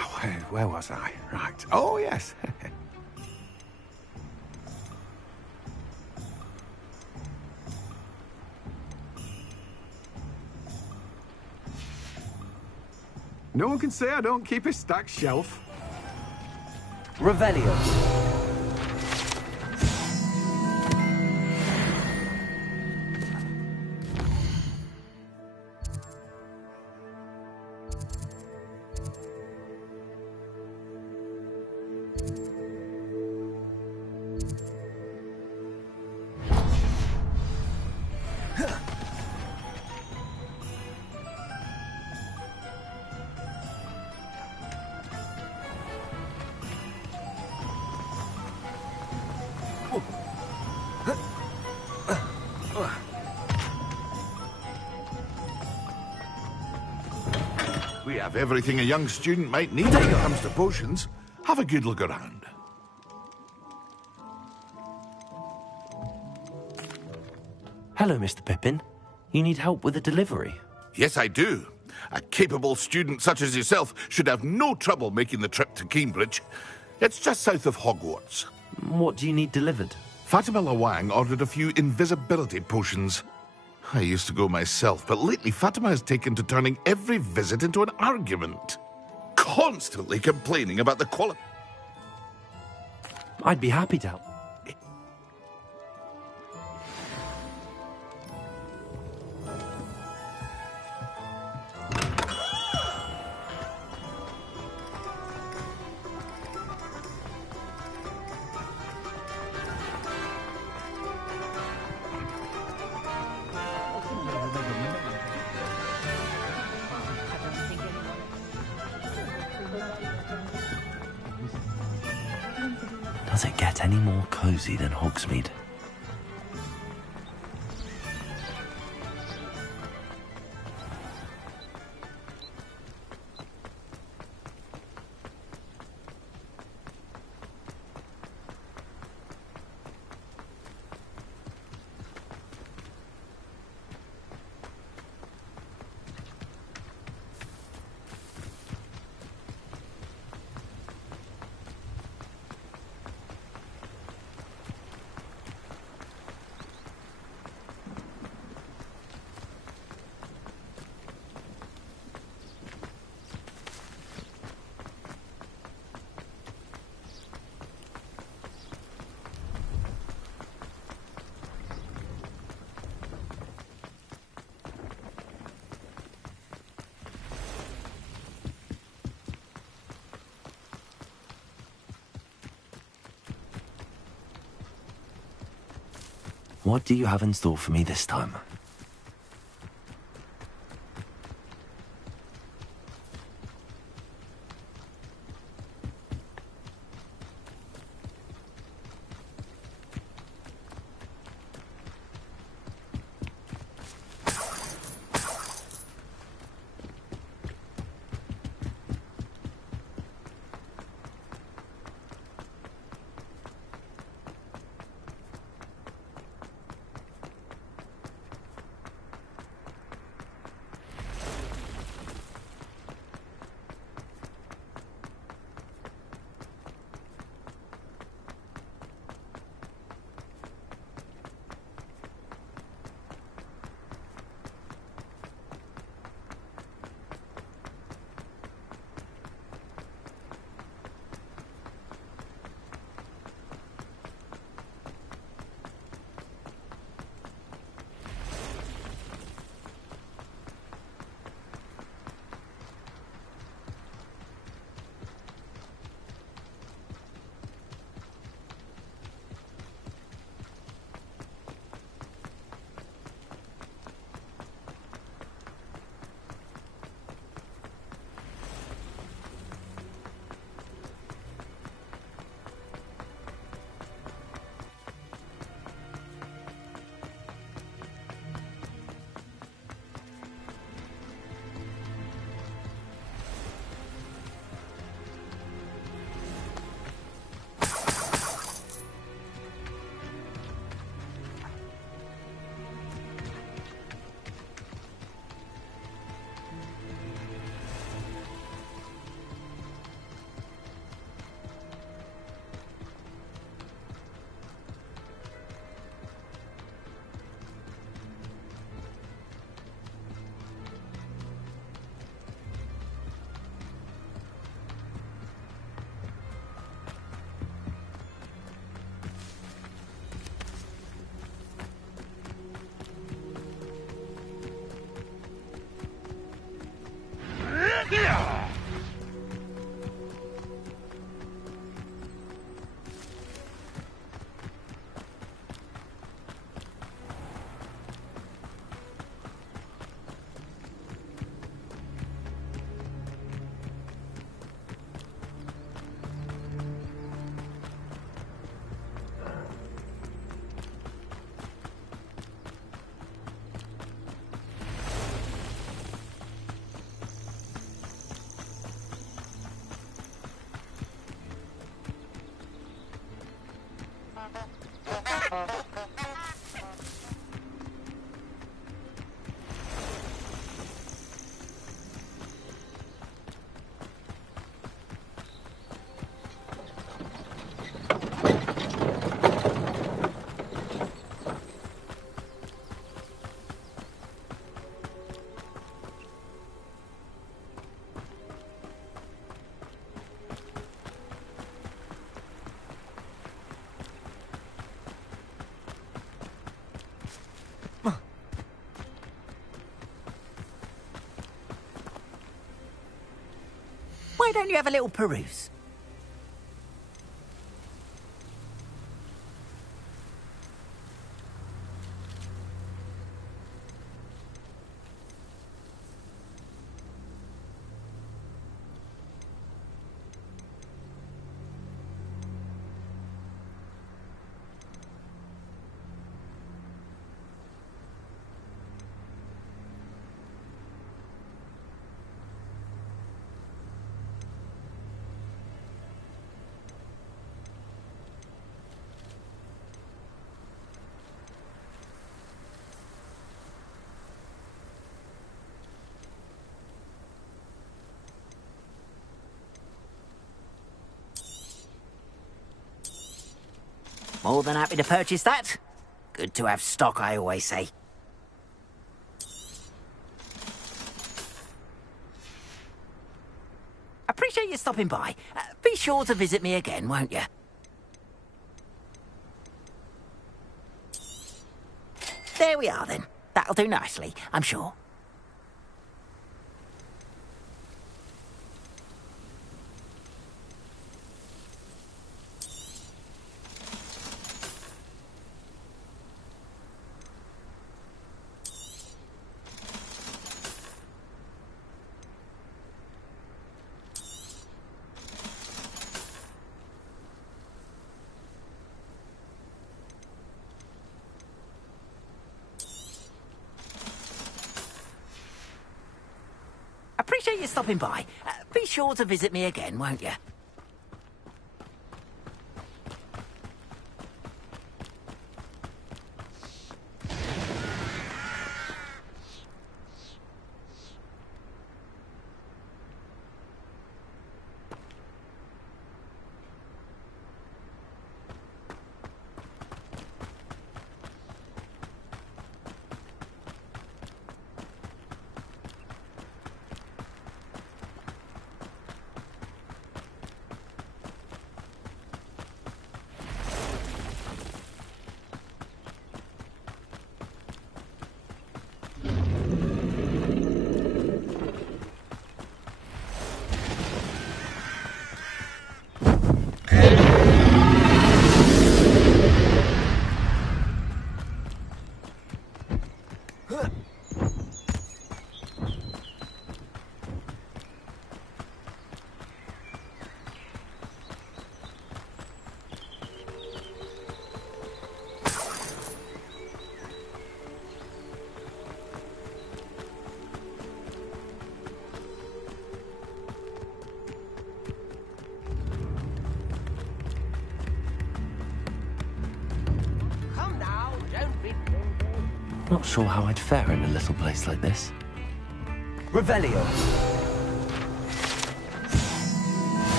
where was I? Right. Oh, yes. No one can say I don't keep a stacked shelf. Revelio. We have everything a young student might need when it comes to potions. Have a good look around. Hello, Mr. Pippin. You need help with a delivery? Yes, I do. A capable student such as yourself should have no trouble making the trip to Cambridge. It's just south of Hogwarts. What do you need delivered? Fatima Lawang ordered a few invisibility potions. I used to go myself, but lately Fatima has taken to turning every visit into an argument. Constantly complaining about the quality. I'd be happy to help. Does it get any more cozy than Hogsmeade? What do you have in store for me this time? Why don't you have a little peruse? More than happy to purchase that. Good to have stock, I always say. Appreciate you stopping by. Be sure to visit me again, won't you? There we are, then. That'll do nicely, I'm sure. Appreciate you stopping by. Be sure to visit me again, won't you? Not sure how I'd fare in a little place like this. Revelio.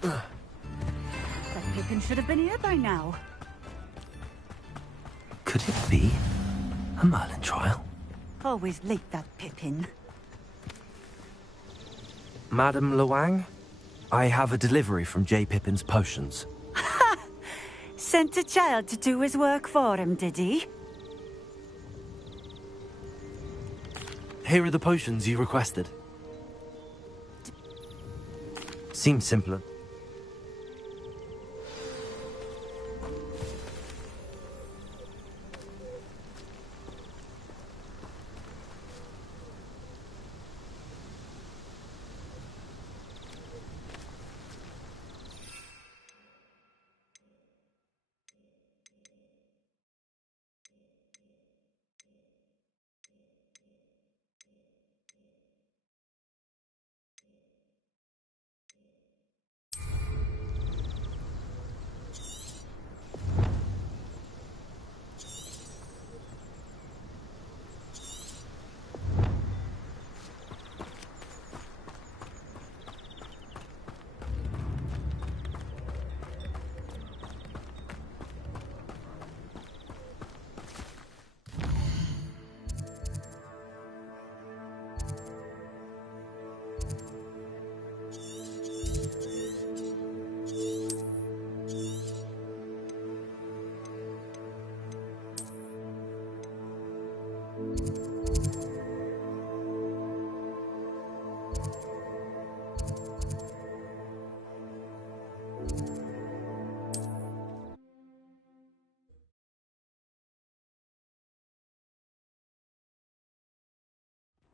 That Pippin should have been here by now. Could it be a Merlin trial? Always late, that Pippin. Madame Luang? I have a delivery from J. Pippin's Potions. Sent a child to do his work for him, did he? Here are the potions you requested. Seems simpler.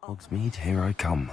Hogsmeade, here I come.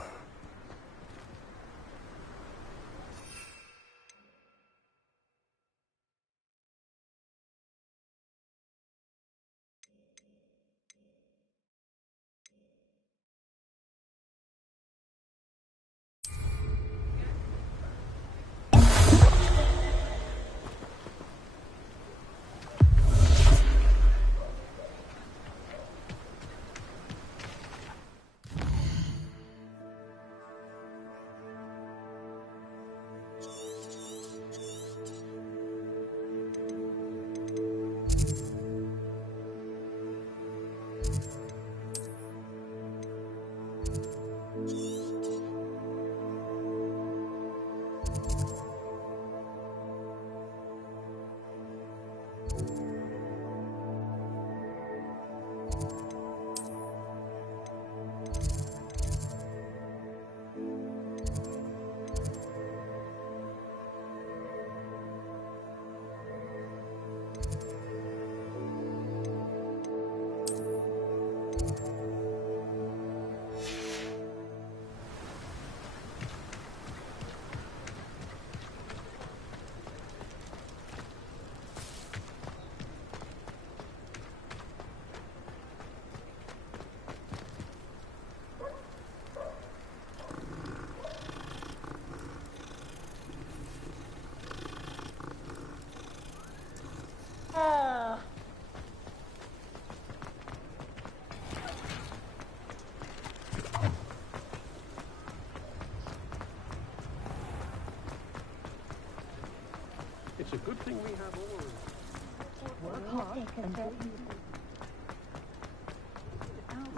It's a good thing we have all. Work hard and get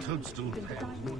Toadstool pale.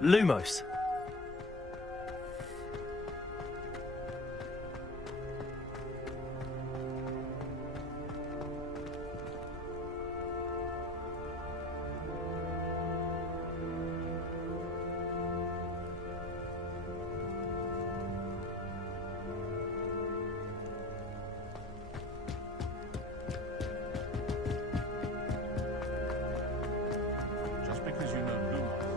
Lumos. Just because you know Lumos.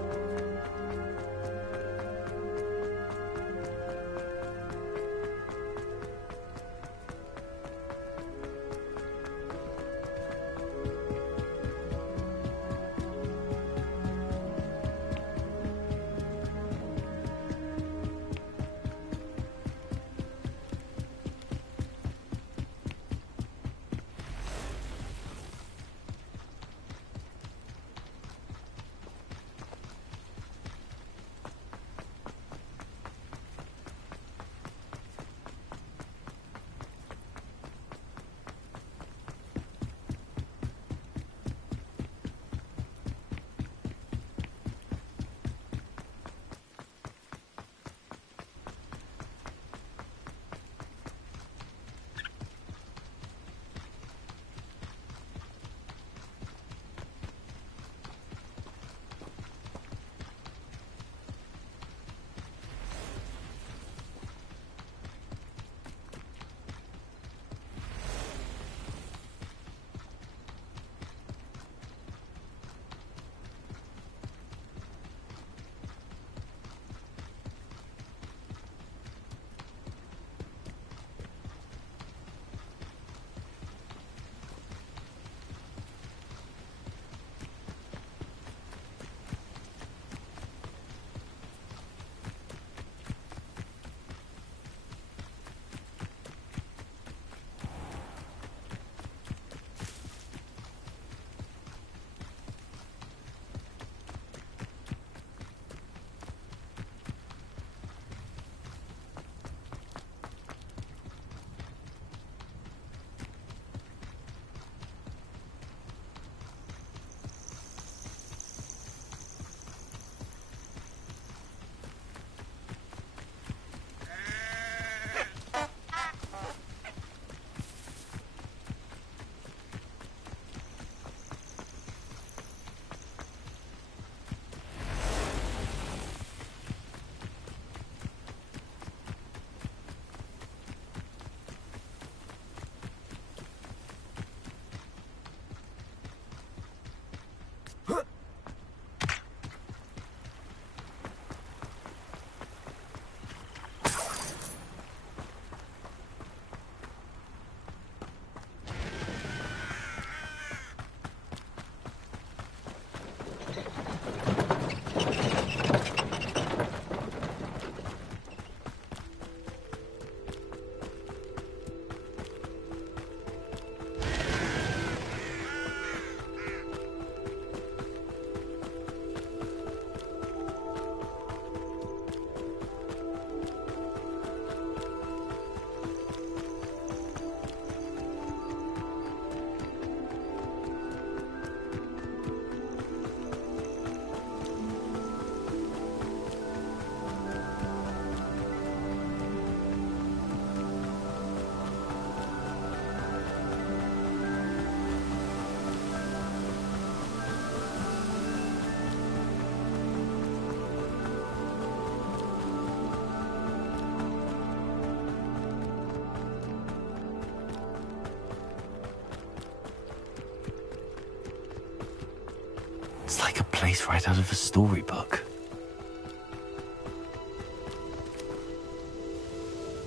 It's like a place right out of a storybook.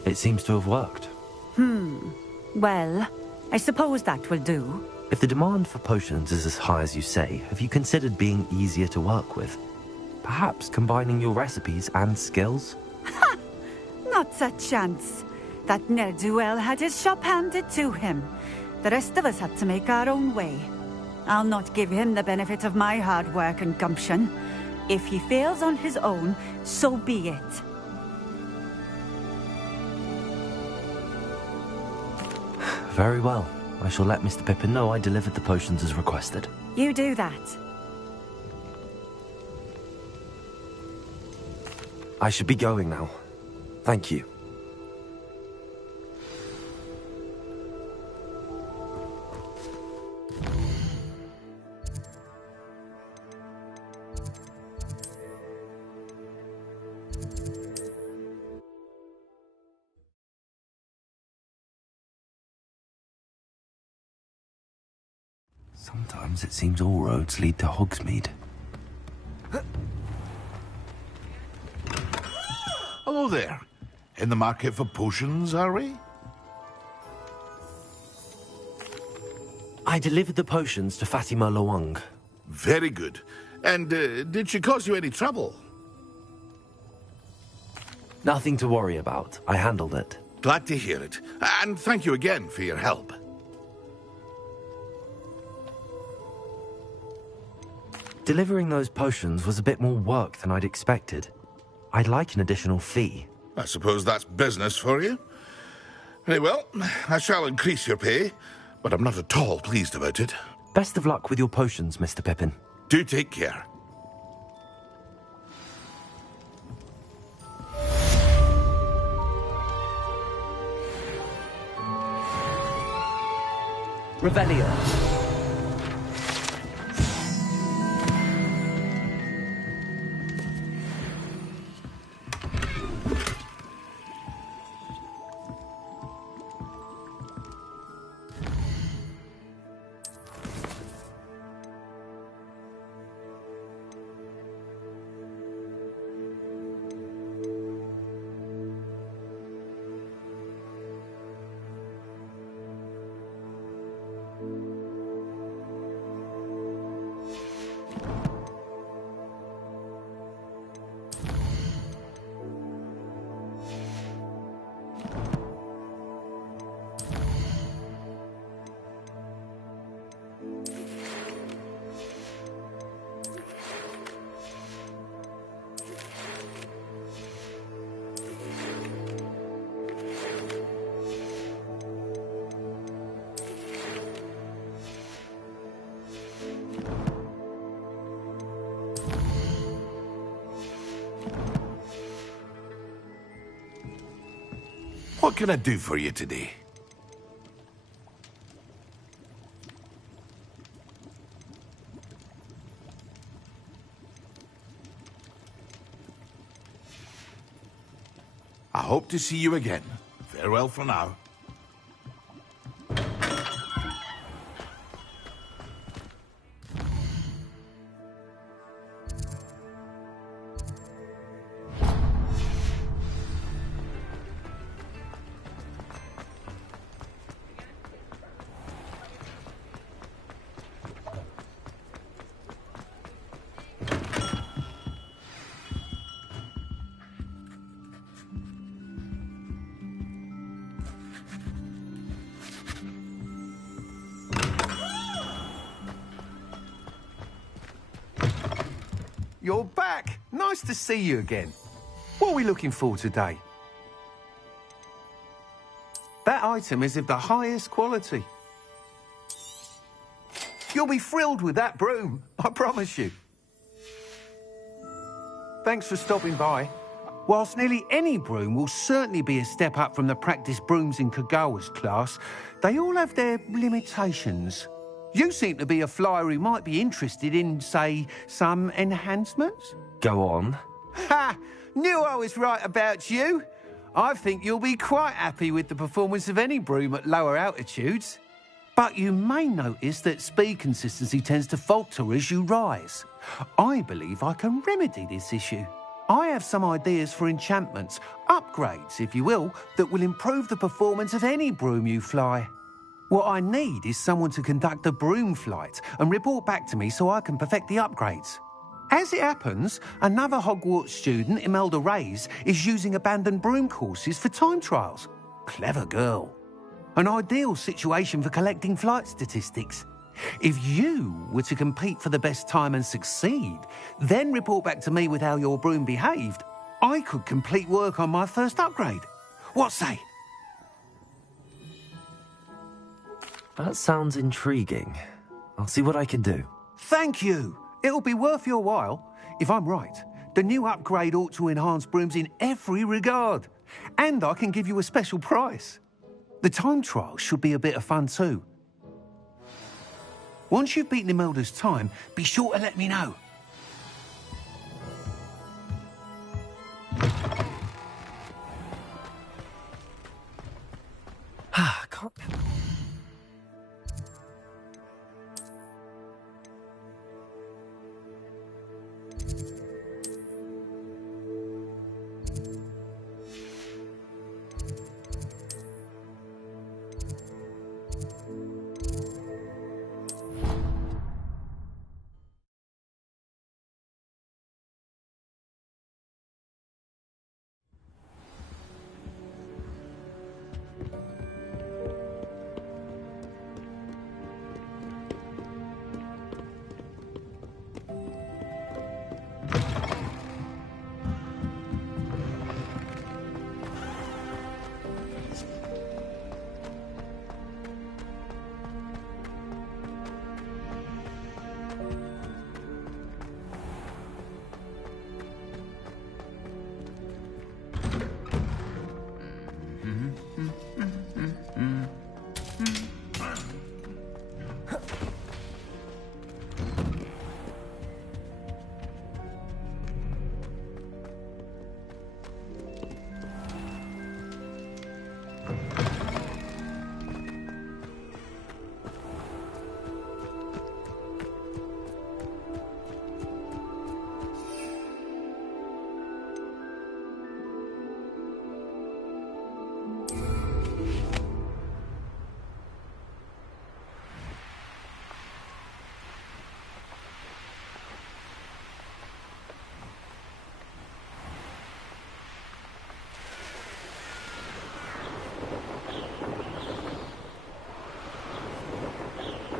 It seems to have worked. Well, I suppose that will do. If the demand for potions is as high as you say, have you considered being easier to work with? Perhaps combining your recipes and skills? Not a chance. That ne'er-do-well had his shop handed to him. The rest of us had to make our own way. I'll not give him the benefit of my hard work and gumption. If he fails on his own, so be it. Very well. I shall let Mr. Pippin know I delivered the potions as requested. You do that. I should be going now. Thank you. Sometimes it seems all roads lead to Hogsmeade. Hello there. In the market for potions, are we? I delivered the potions to Fatima Lawang. Very good. And did she cause you any trouble? Nothing to worry about. I handled it. Glad to hear it. And thank you again for your help. Delivering those potions was a bit more work than I'd expected. I'd like an additional fee. I suppose that's business for you. Very well, I shall increase your pay, but I'm not at all pleased about it. Best of luck with your potions, Mr. Pippin. Do take care. Revelio. What can I do for you today? I hope to see you again. Farewell for now. You're back. Nice to see you again. What are we looking for today? That item is of the highest quality. You'll be thrilled with that broom, I promise you. Thanks for stopping by. Whilst nearly any broom will certainly be a step up from the practice brooms in Kagawa's class, they all have their limitations. You seem to be a flyer who might be interested in, say, some enhancements? Go on. Ha! Knew I was right about you. I think you'll be quite happy with the performance of any broom at lower altitudes. But you may notice that speed consistency tends to falter as you rise. I believe I can remedy this issue. I have some ideas for enchantments, upgrades, if you will, that will improve the performance of any broom you fly. What I need is someone to conduct a broom flight and report back to me so I can perfect the upgrades. As it happens, another Hogwarts student, Imelda Reyes, is using abandoned broom courses for time trials. Clever girl. An ideal situation for collecting flight statistics. If you were to compete for the best time and succeed, then report back to me with how your broom behaved, I could complete work on my first upgrade. What say? That sounds intriguing. I'll see what I can do. Thank you. It'll be worth your while. If I'm right, the new upgrade ought to enhance brooms in every regard. And I can give you a special price. The time trial should be a bit of fun too. Once you've beaten Imelda's time, be sure to let me know. Can't...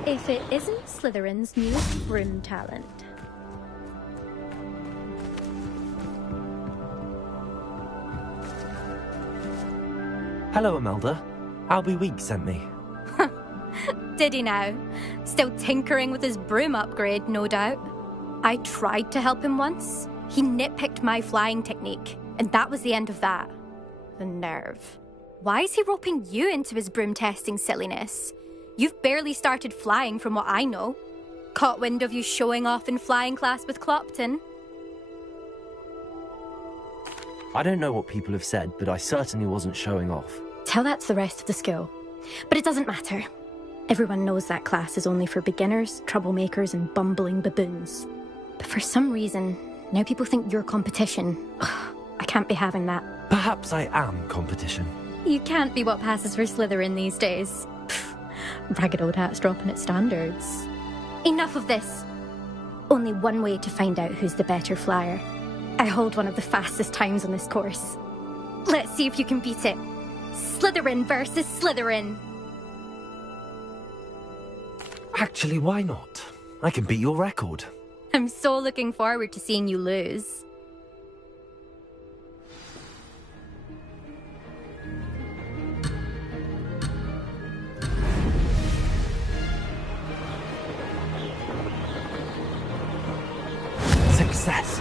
If it isn't Slytherin's newest broom talent. Hello, Imelda. Albie Week sent me. Did he now? Still tinkering with his broom upgrade, no doubt. I tried to help him once. He nitpicked my flying technique, and that was the end of that. The nerve. Why is he roping you into his broom testing silliness? You've barely started flying from what I know. Caught wind of you showing off in flying class with Clopton. I don't know what people have said, but I certainly wasn't showing off. Tell that to the rest of the school. But it doesn't matter. Everyone knows that class is only for beginners, troublemakers, and bumbling baboons. But for some reason, now people think you're competition. I can't be having that. Perhaps I am competition. You can't be what passes for Slytherin these days. Ragged old hat's dropping its standards. Enough of this. Only one way to find out who's the better flyer. I hold one of the fastest times on this course. Let's see if you can beat it. Slytherin versus Slytherin. Actually, why not? I can beat your record. I'm so looking forward to seeing you lose. Success.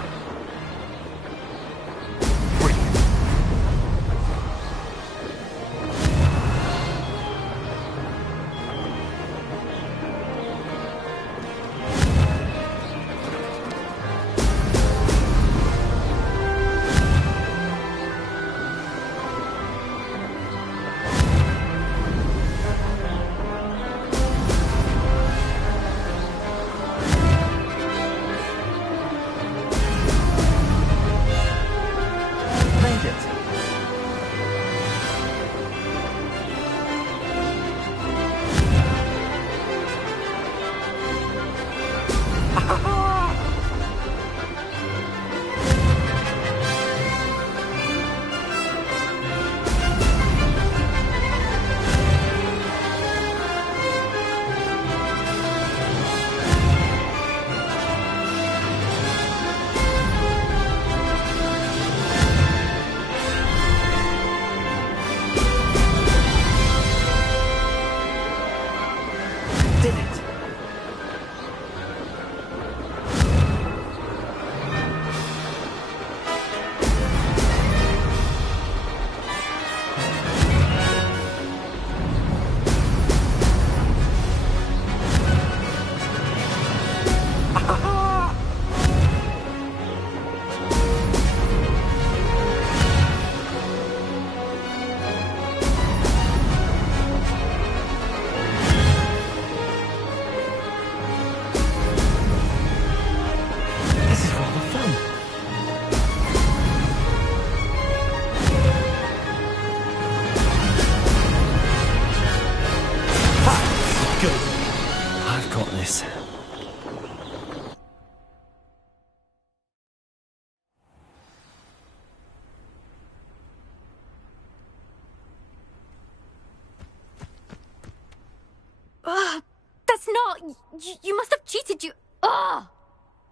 not! You must have cheated, you... Ugh!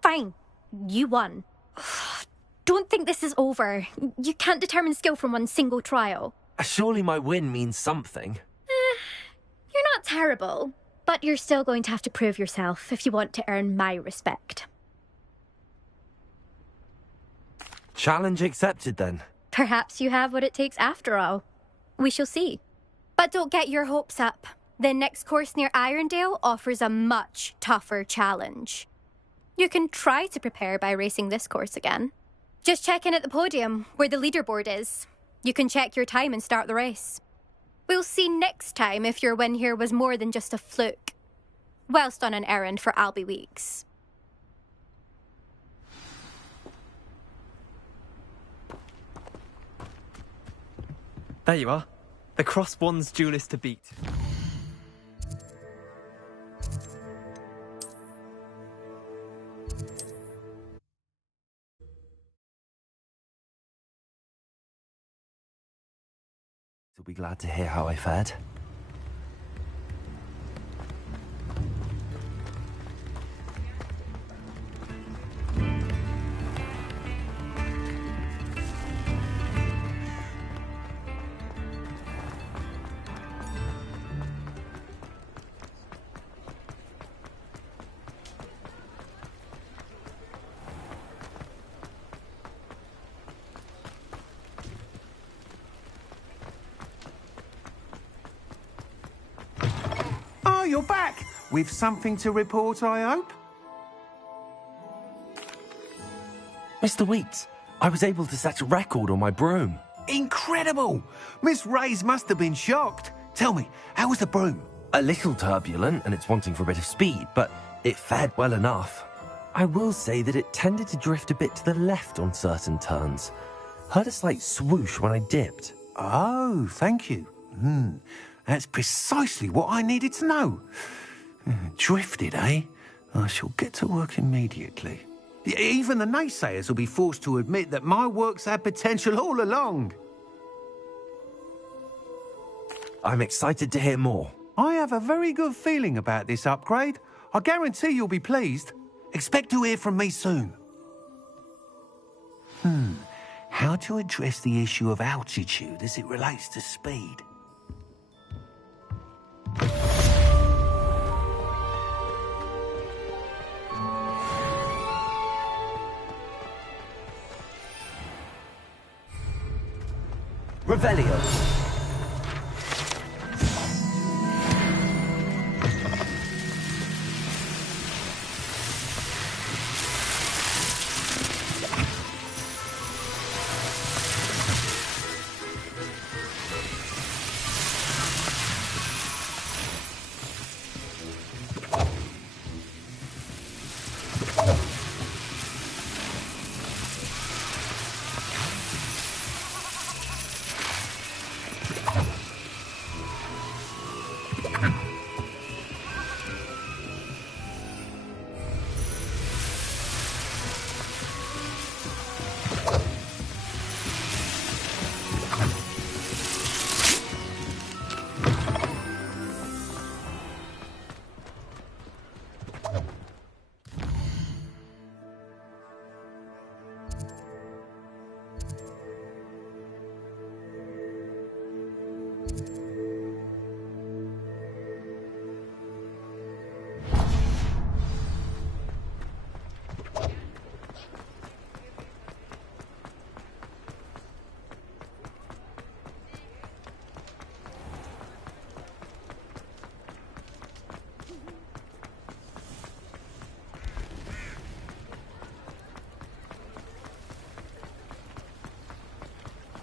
Fine. You won. Don't think this is over. You can't determine skill from one single trial. Surely my win means something. You're not terrible, but you're still going to have to prove yourself if you want to earn my respect. Challenge accepted, then. Perhaps you have what it takes after all. We shall see. But don't get your hopes up. The next course near Irondale offers a much tougher challenge. You can try to prepare by racing this course again. Just check in at the podium, where the leaderboard is. You can check your time and start the race. We'll see next time if your win here was more than just a fluke. Whilst on an errand for Albie Weeks. There you are. The Cross Wands duelist to beat. You'll be glad to hear how I fared. Oh, you're back! With something to report, I hope? Mr. Weeks, I was able to set a record on my broom. Incredible! Miss Reyes must have been shocked. Tell me, how was the broom? A little turbulent, and it's wanting for a bit of speed, but it fared well enough. I will say that it tended to drift a bit to the left on certain turns. Heard a slight swoosh when I dipped. Oh, thank you. That's precisely what I needed to know. Drifted, eh? I shall get to work immediately. Even the naysayers will be forced to admit that my work's had potential all along. I'm excited to hear more. I have a very good feeling about this upgrade. I guarantee you'll be pleased. Expect to hear from me soon. How to address the issue of altitude as it relates to speed? Revelio.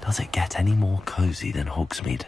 Does it get any more cozy than Hogsmeade?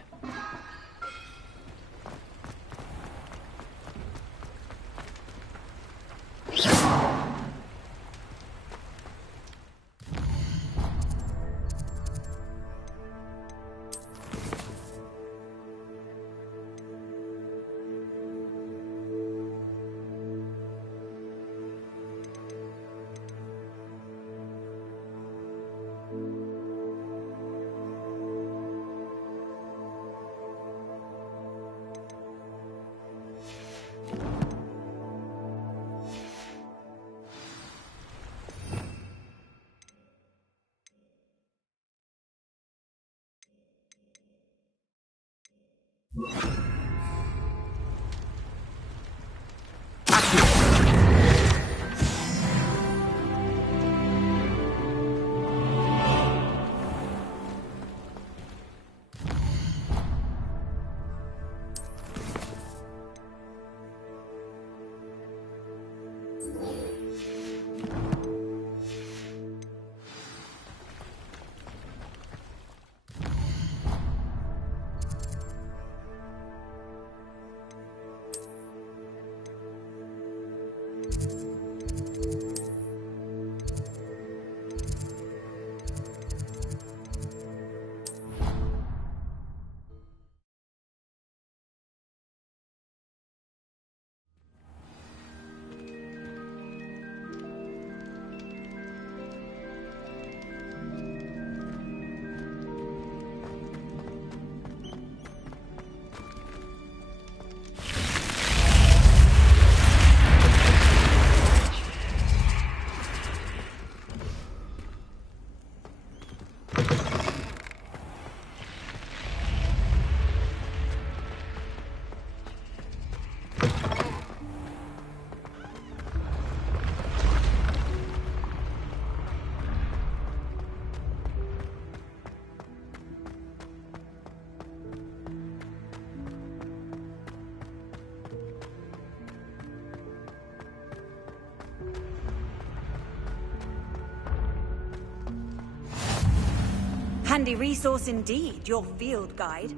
Handy resource indeed, your field guide.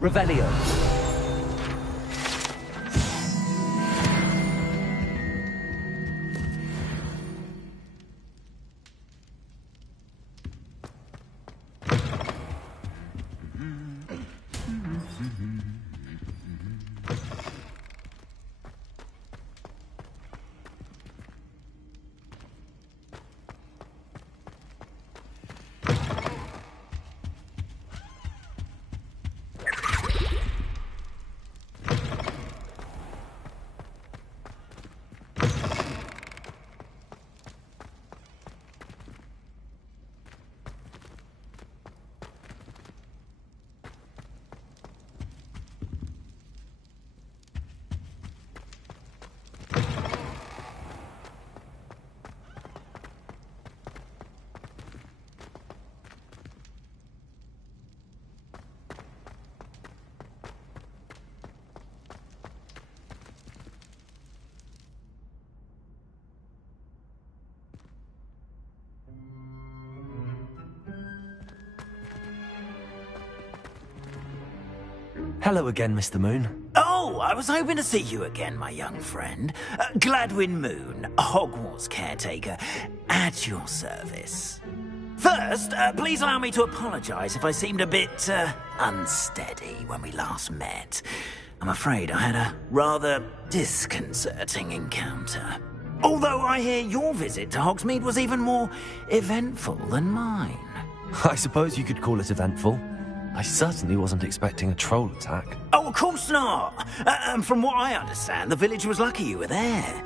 Revelio. Hello again, Mr. Moon. Oh, I was hoping to see you again, my young friend. Gladwin Moon, Hogwarts caretaker, at your service. First, please allow me to apologise if I seemed a bit unsteady when we last met. I'm afraid I had a rather disconcerting encounter. Although I hear your visit to Hogsmeade was even more eventful than mine. I suppose you could call it eventful. I certainly wasn't expecting a troll attack. Oh, of course not. And from what I understand, the village was lucky you were there.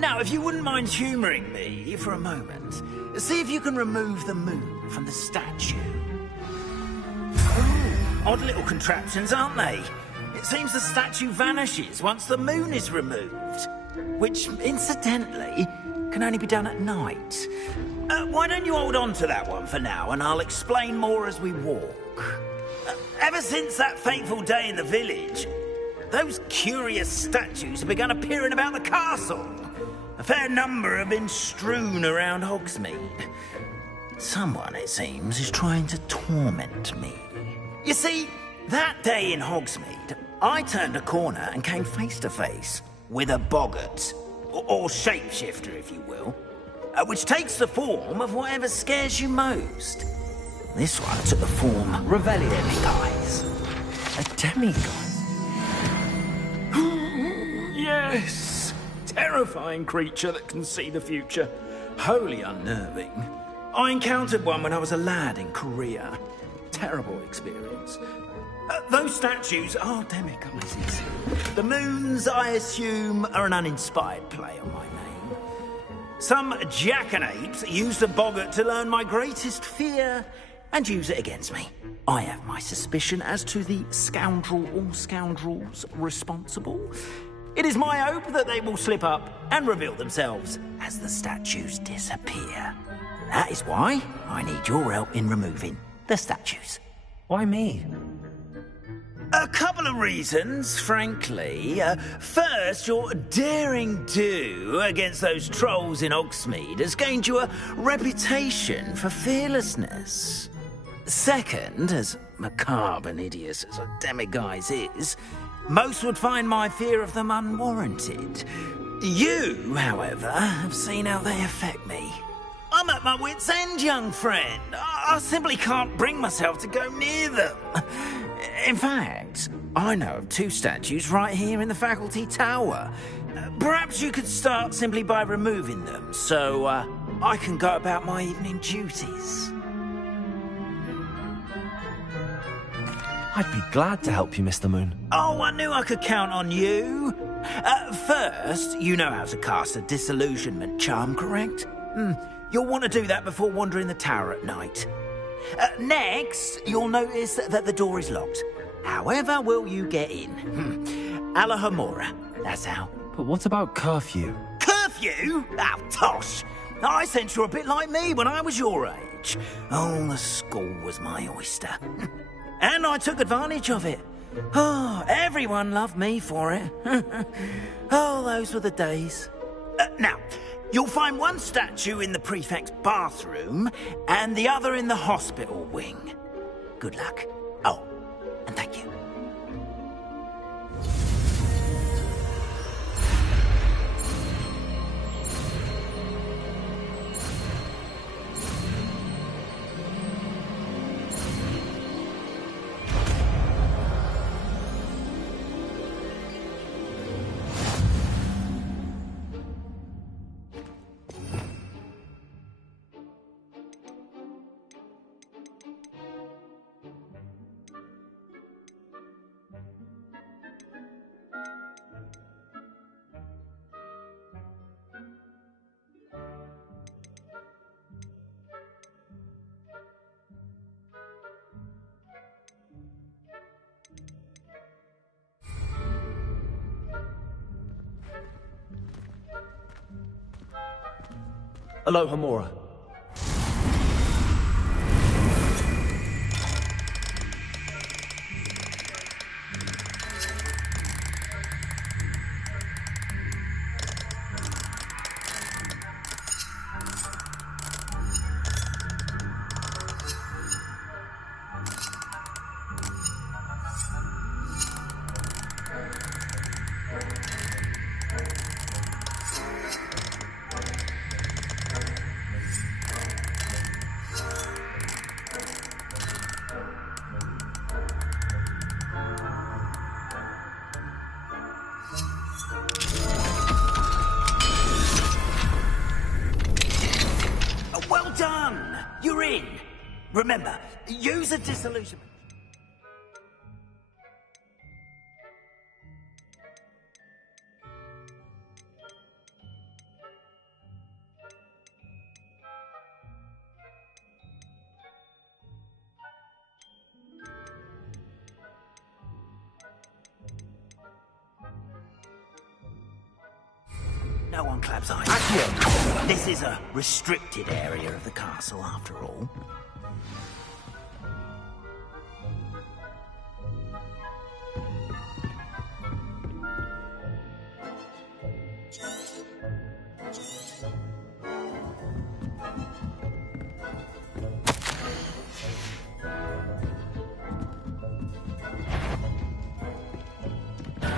Now, if you wouldn't mind humouring me for a moment, see if you can remove the moon from the statue. Odd little contraptions, aren't they? It seems the statue vanishes once the moon is removed. Which, incidentally, can only be done at night. Why don't you hold on to that one for now, and I'll explain more as we walk. Ever since that fateful day in the village, those curious statues have begun appearing about the castle. A fair number have been strewn around Hogsmeade. Someone, it seems, is trying to torment me. You see, that day in Hogsmeade, I turned a corner and came face to face with a boggart, or shapeshifter, if you will, which takes the form of whatever scares you most. This one took the form Revelio. Demiguise. A demiguise? Yes! Terrifying creature that can see the future. Wholly unnerving. I encountered one when I was a lad in Korea. Terrible experience. Those statues are demiguises. The moons, I assume, are an uninspired play on my name. Some jackanapes used a boggart to learn my greatest fear and use it against me. I have my suspicion as to the scoundrel or scoundrels responsible. It is my hope that they will slip up and reveal themselves as the statues disappear. That is why I need your help in removing the statues. Why me? A couple of reasons, frankly. First, your daring do against those trolls in Hogsmeade has gained you a reputation for fearlessness. Second, as macabre and hideous as a demiguise is, most would find my fear of them unwarranted. You, however, have seen how they affect me. I'm at my wit's end, young friend. I simply can't bring myself to go near them. In fact, I know of two statues right here in the faculty tower. Perhaps you could start simply by removing them, so I can go about my evening duties. I'd be glad to help you, Mr. Moon. Oh, I knew I could count on you. First, you know how to cast a disillusionment charm, correct? You'll want to do that before wandering the tower at night. Next, you'll notice that the door is locked. However will you get in? Alahomora, that's how. But what about curfew? Curfew? Oh, tosh. I sense you're a bit like me when I was your age. Oh, the school was my oyster. And I took advantage of it. Oh, everyone loved me for it. Oh, those were the days. Now, you'll find one statue in the prefect's bathroom and the other in the hospital wing. Good luck. Oh, and thank you. Alohomora. Well done! You're in. Remember, use a disillusionment. No one claps eyes. This is a restricted area of the castle, after all.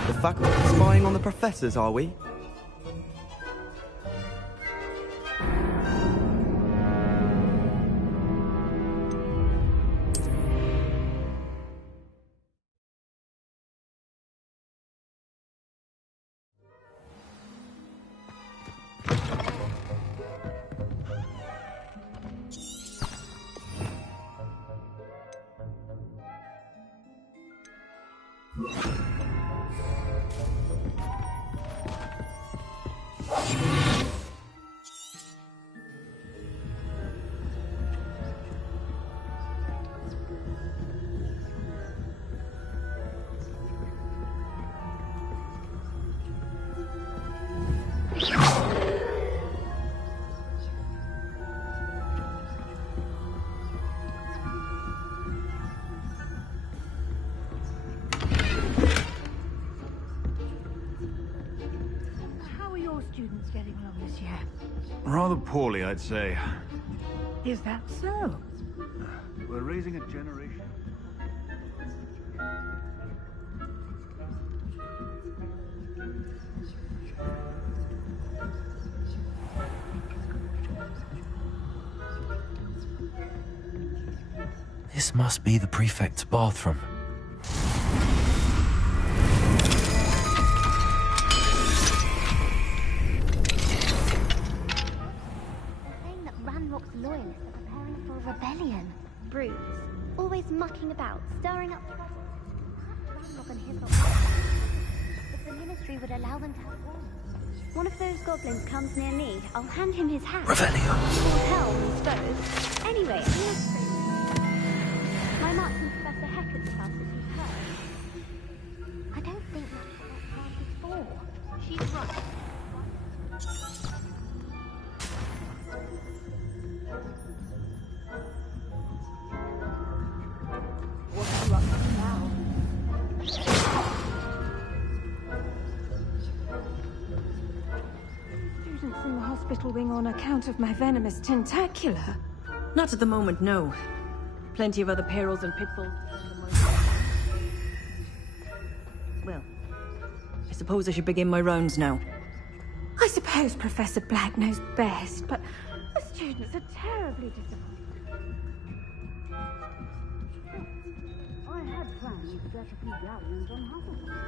The faculty spying on the professors, are we? Students getting along this year? Rather poorly, I'd say. Is that so? We're raising a generation. This must be the prefect's bathroom. Loyalists are preparing for a rebellion. Brutes, always mucking about, stirring up trouble. Ranrock and his if the ministry would allow them to have war. One of those goblins comes near me, I'll hand him his hat. Revelio. Or hell, I suppose. Anyway, my marks in Professor Hecker's class, as you've heard. I don't think much about Students in the hospital wing on account of my venomous tentacula. Not at the moment, no. Plenty of other perils and pitfalls. Well, I suppose I should begin my rounds now. I suppose Professor Black knows best, but the students are terribly disappointed. I had planned to get a few galleons on Hogwarts.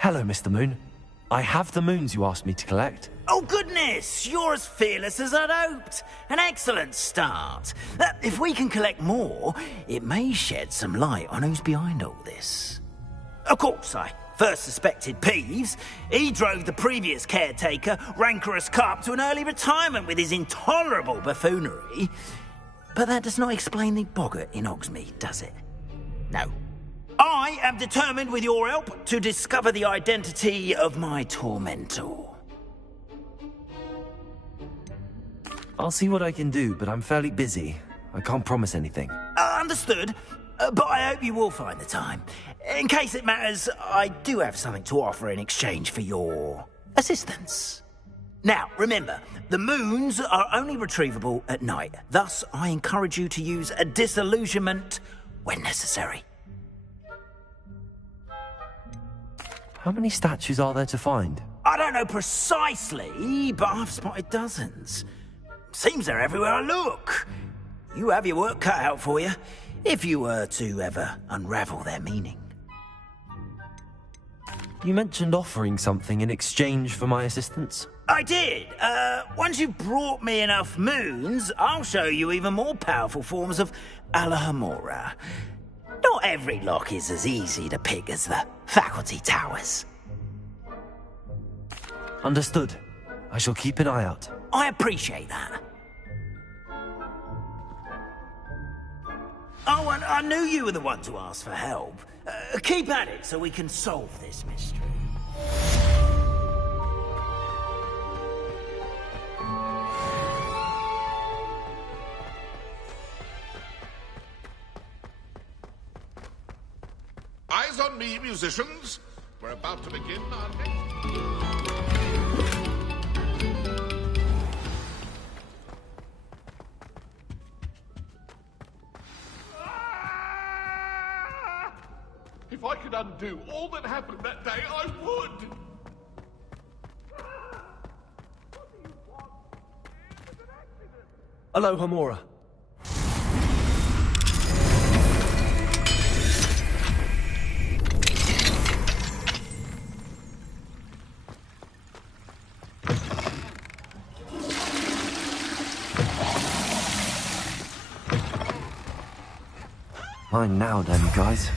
Hello, Mr. Moon. I have the moons you asked me to collect. Oh, goodness! You're as fearless as I'd hoped. An excellent start. If we can collect more, it may shed some light on who's behind all this. Of course, I first suspected Peeves. He drove the previous caretaker, Rancorous Carp, to an early retirement with his intolerable buffoonery. But that does not explain the boggart in Hogsmeade, does it? No. I am determined, with your help, to discover the identity of my tormentor. I'll see what I can do, but I'm fairly busy. I can't promise anything. Understood. But I hope you will find the time. In case it matters, I do have something to offer in exchange for your assistance. Now, remember, the moons are only retrievable at night. Thus, I encourage you to use a disillusionment when necessary. How many statues are there to find? I don't know precisely, but I've spotted dozens. Seems they're everywhere I look. You have your work cut out for you, if you were to ever unravel their meaning. You mentioned offering something in exchange for my assistance? I did. Once you've brought me enough moons, I'll show you even more powerful forms of Alohomora. Not every lock is as easy to pick as the faculty towers. Understood. I shall keep an eye out. I appreciate that. Oh, and I knew you were the one to ask for help. Keep at it so we can solve this mystery. Eyes on me, musicians. We're about to begin our next... If I could undo all that happened that day, I would! Alohomora. Mine now, then, guys.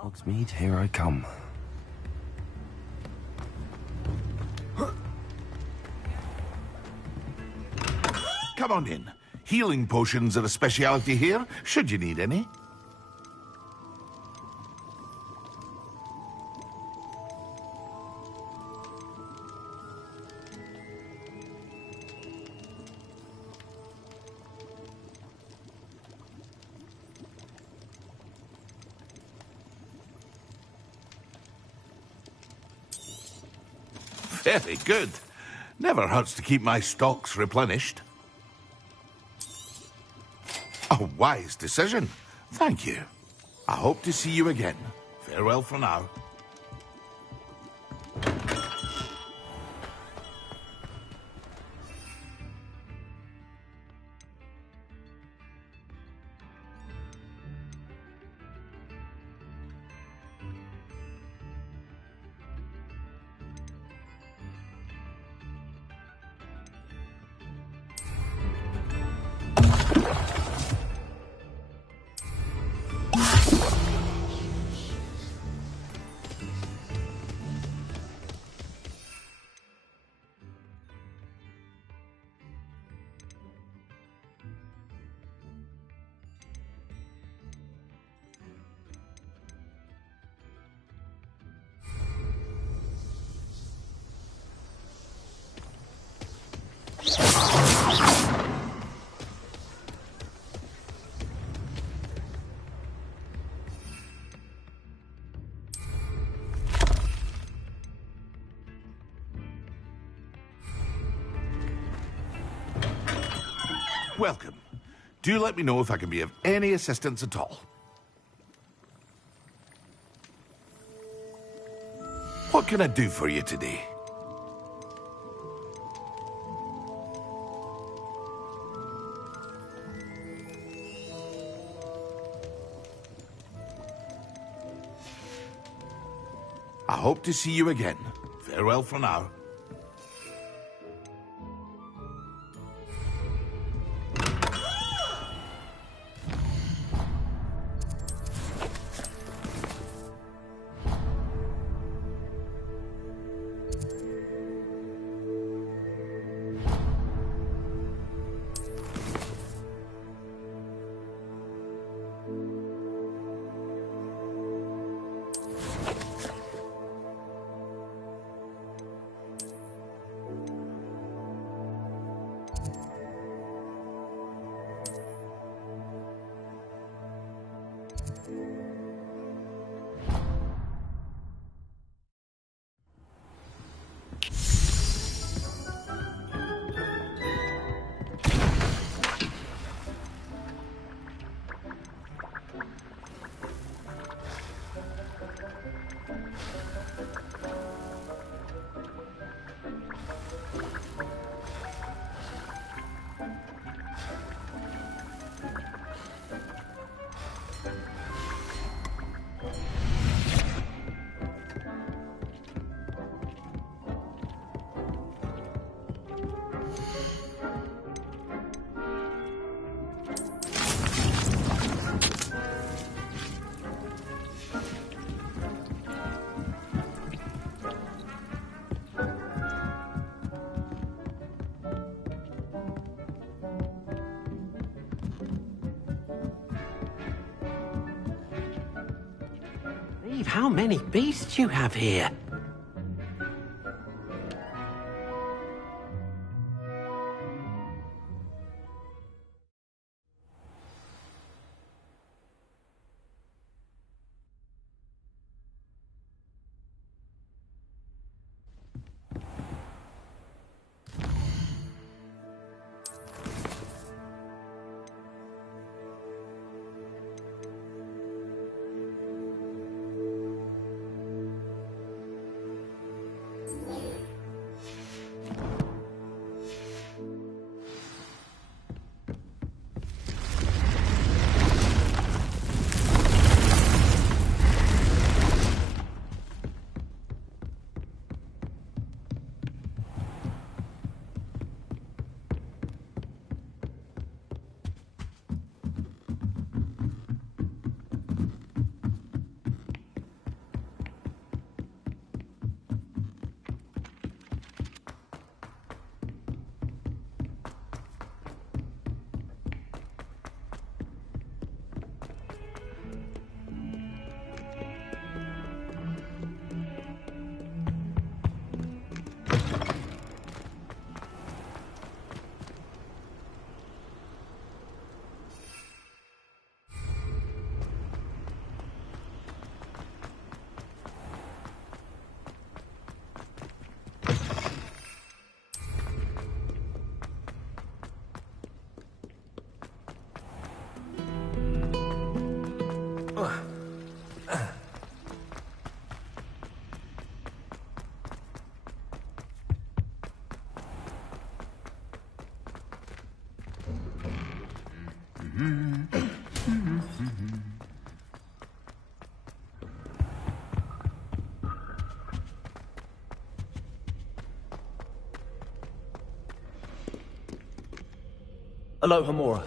Hogsmeade, here I come. Come on in. Healing potions are a speciality here, should you need any. Very good. Never hurts to keep my stocks replenished. A wise decision. Thank you. I hope to see you again. Farewell for now. Welcome. Do let me know if I can be of any assistance at all. What can I do for you today? I hope to see you again. Farewell for now. How many beasts you have here? Aloha Mora.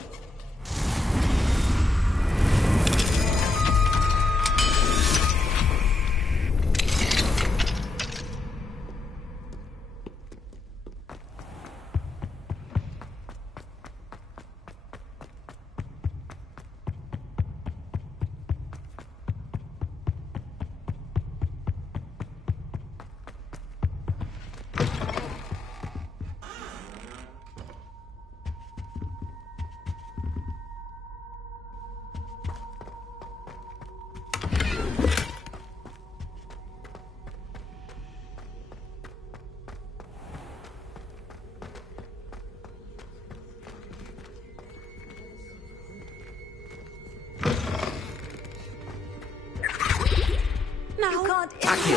You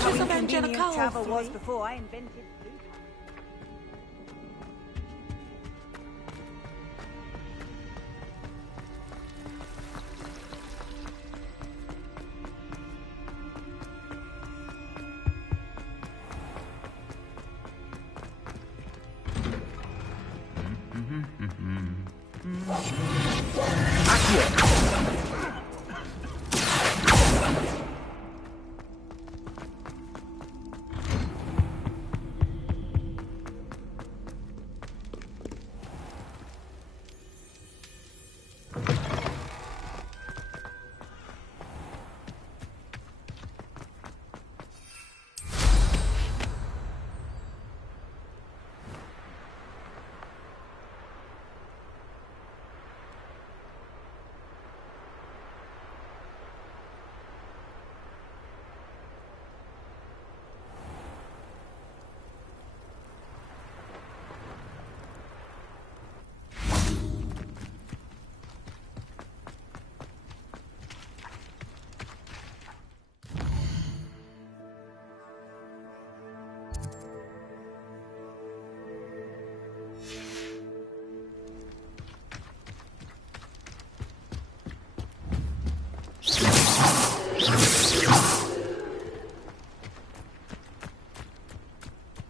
can't imagine how inconvenient travel was before I invented Blue.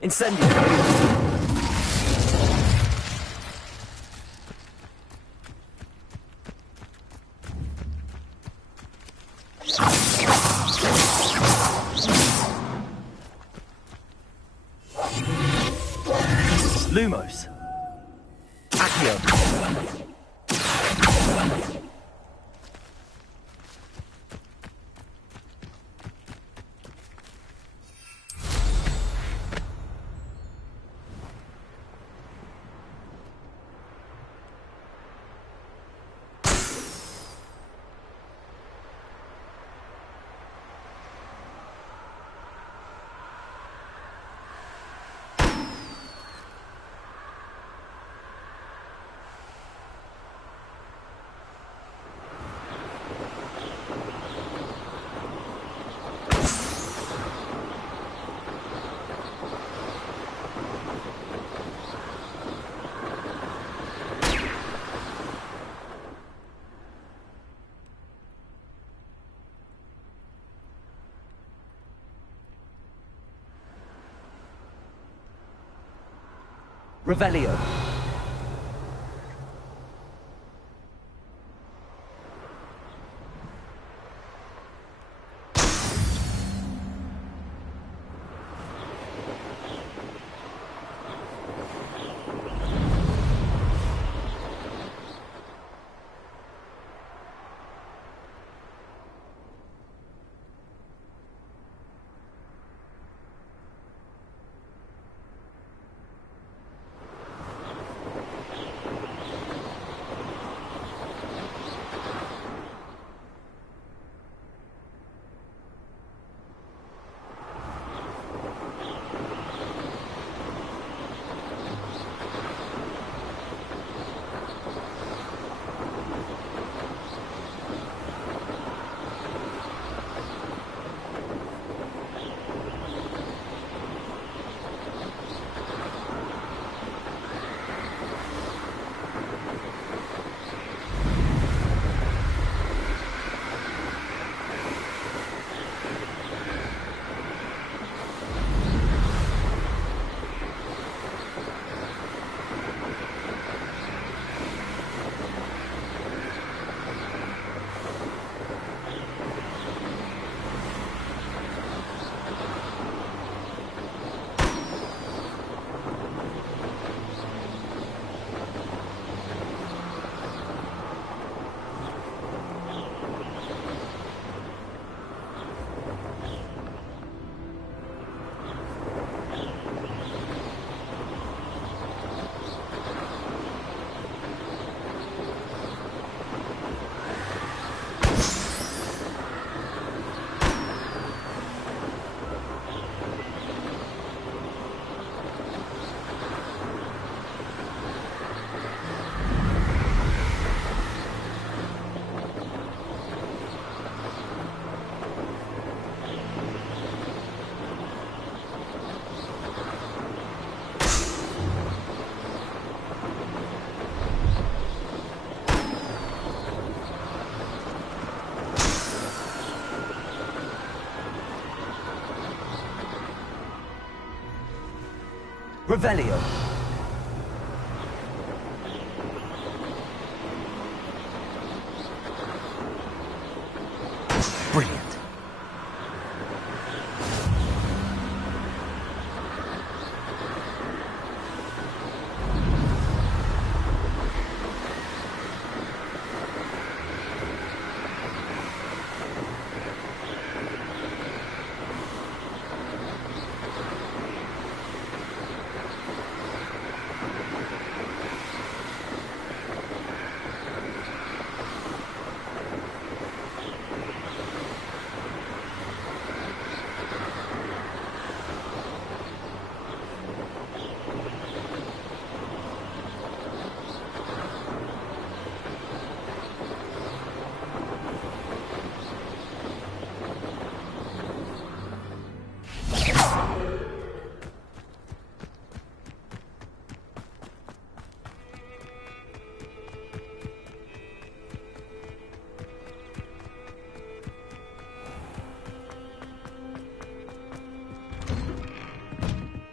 Incendio. Lumos. Accio. Revelio. Revelio. Brilliant.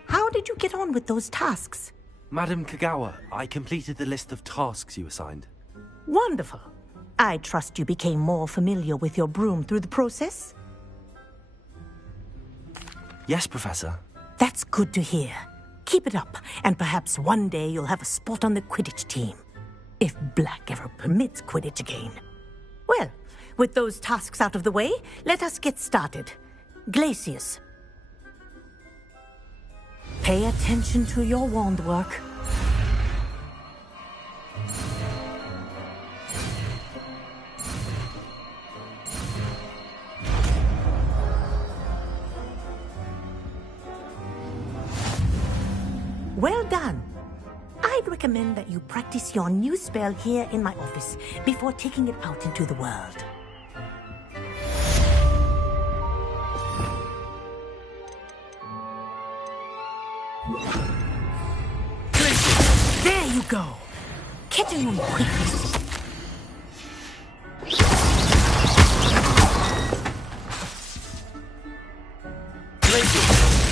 How did you get on with those tasks? Madam Kagawa, I completed the list of tasks you assigned. Wonderful. I trust you became more familiar with your broom through the process? Yes, Professor. That's good to hear. Keep it up, and perhaps one day you'll have a spot on the Quidditch team. If Black ever permits Quidditch again. Well, with those tasks out of the way, let us get started. Glacius. Pay attention to your wand work. Well done. I'd recommend that you practice your new spell here in my office before taking it out into the world. There you go. Catching them quickly.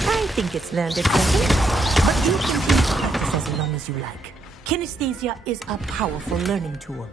I think it's learned its lesson, but you can keep practice as long as you like. Kinesthesia is a powerful learning tool.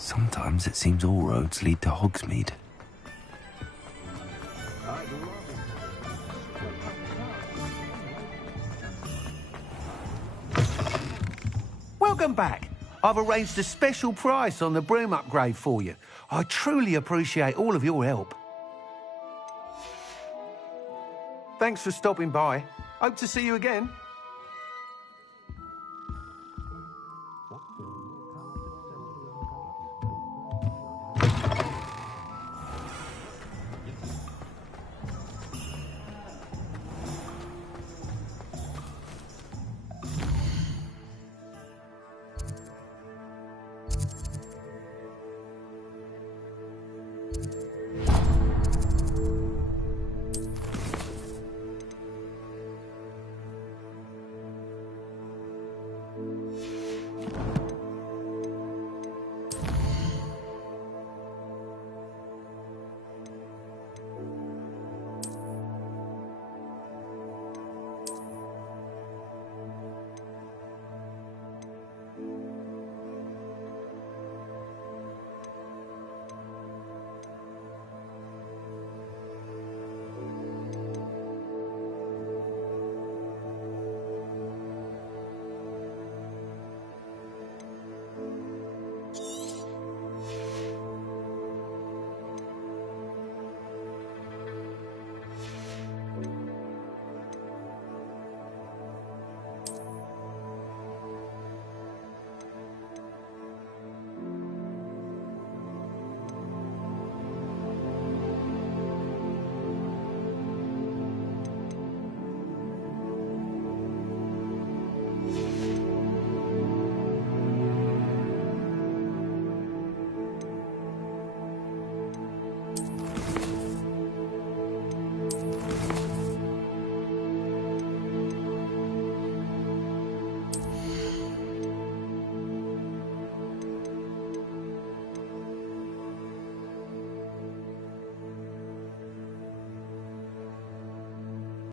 Sometimes it seems all roads lead to Hogsmeade. Welcome back. I've arranged a special price on the broom upgrade for you. I truly appreciate all of your help. Thanks for stopping by. Hope to see you again.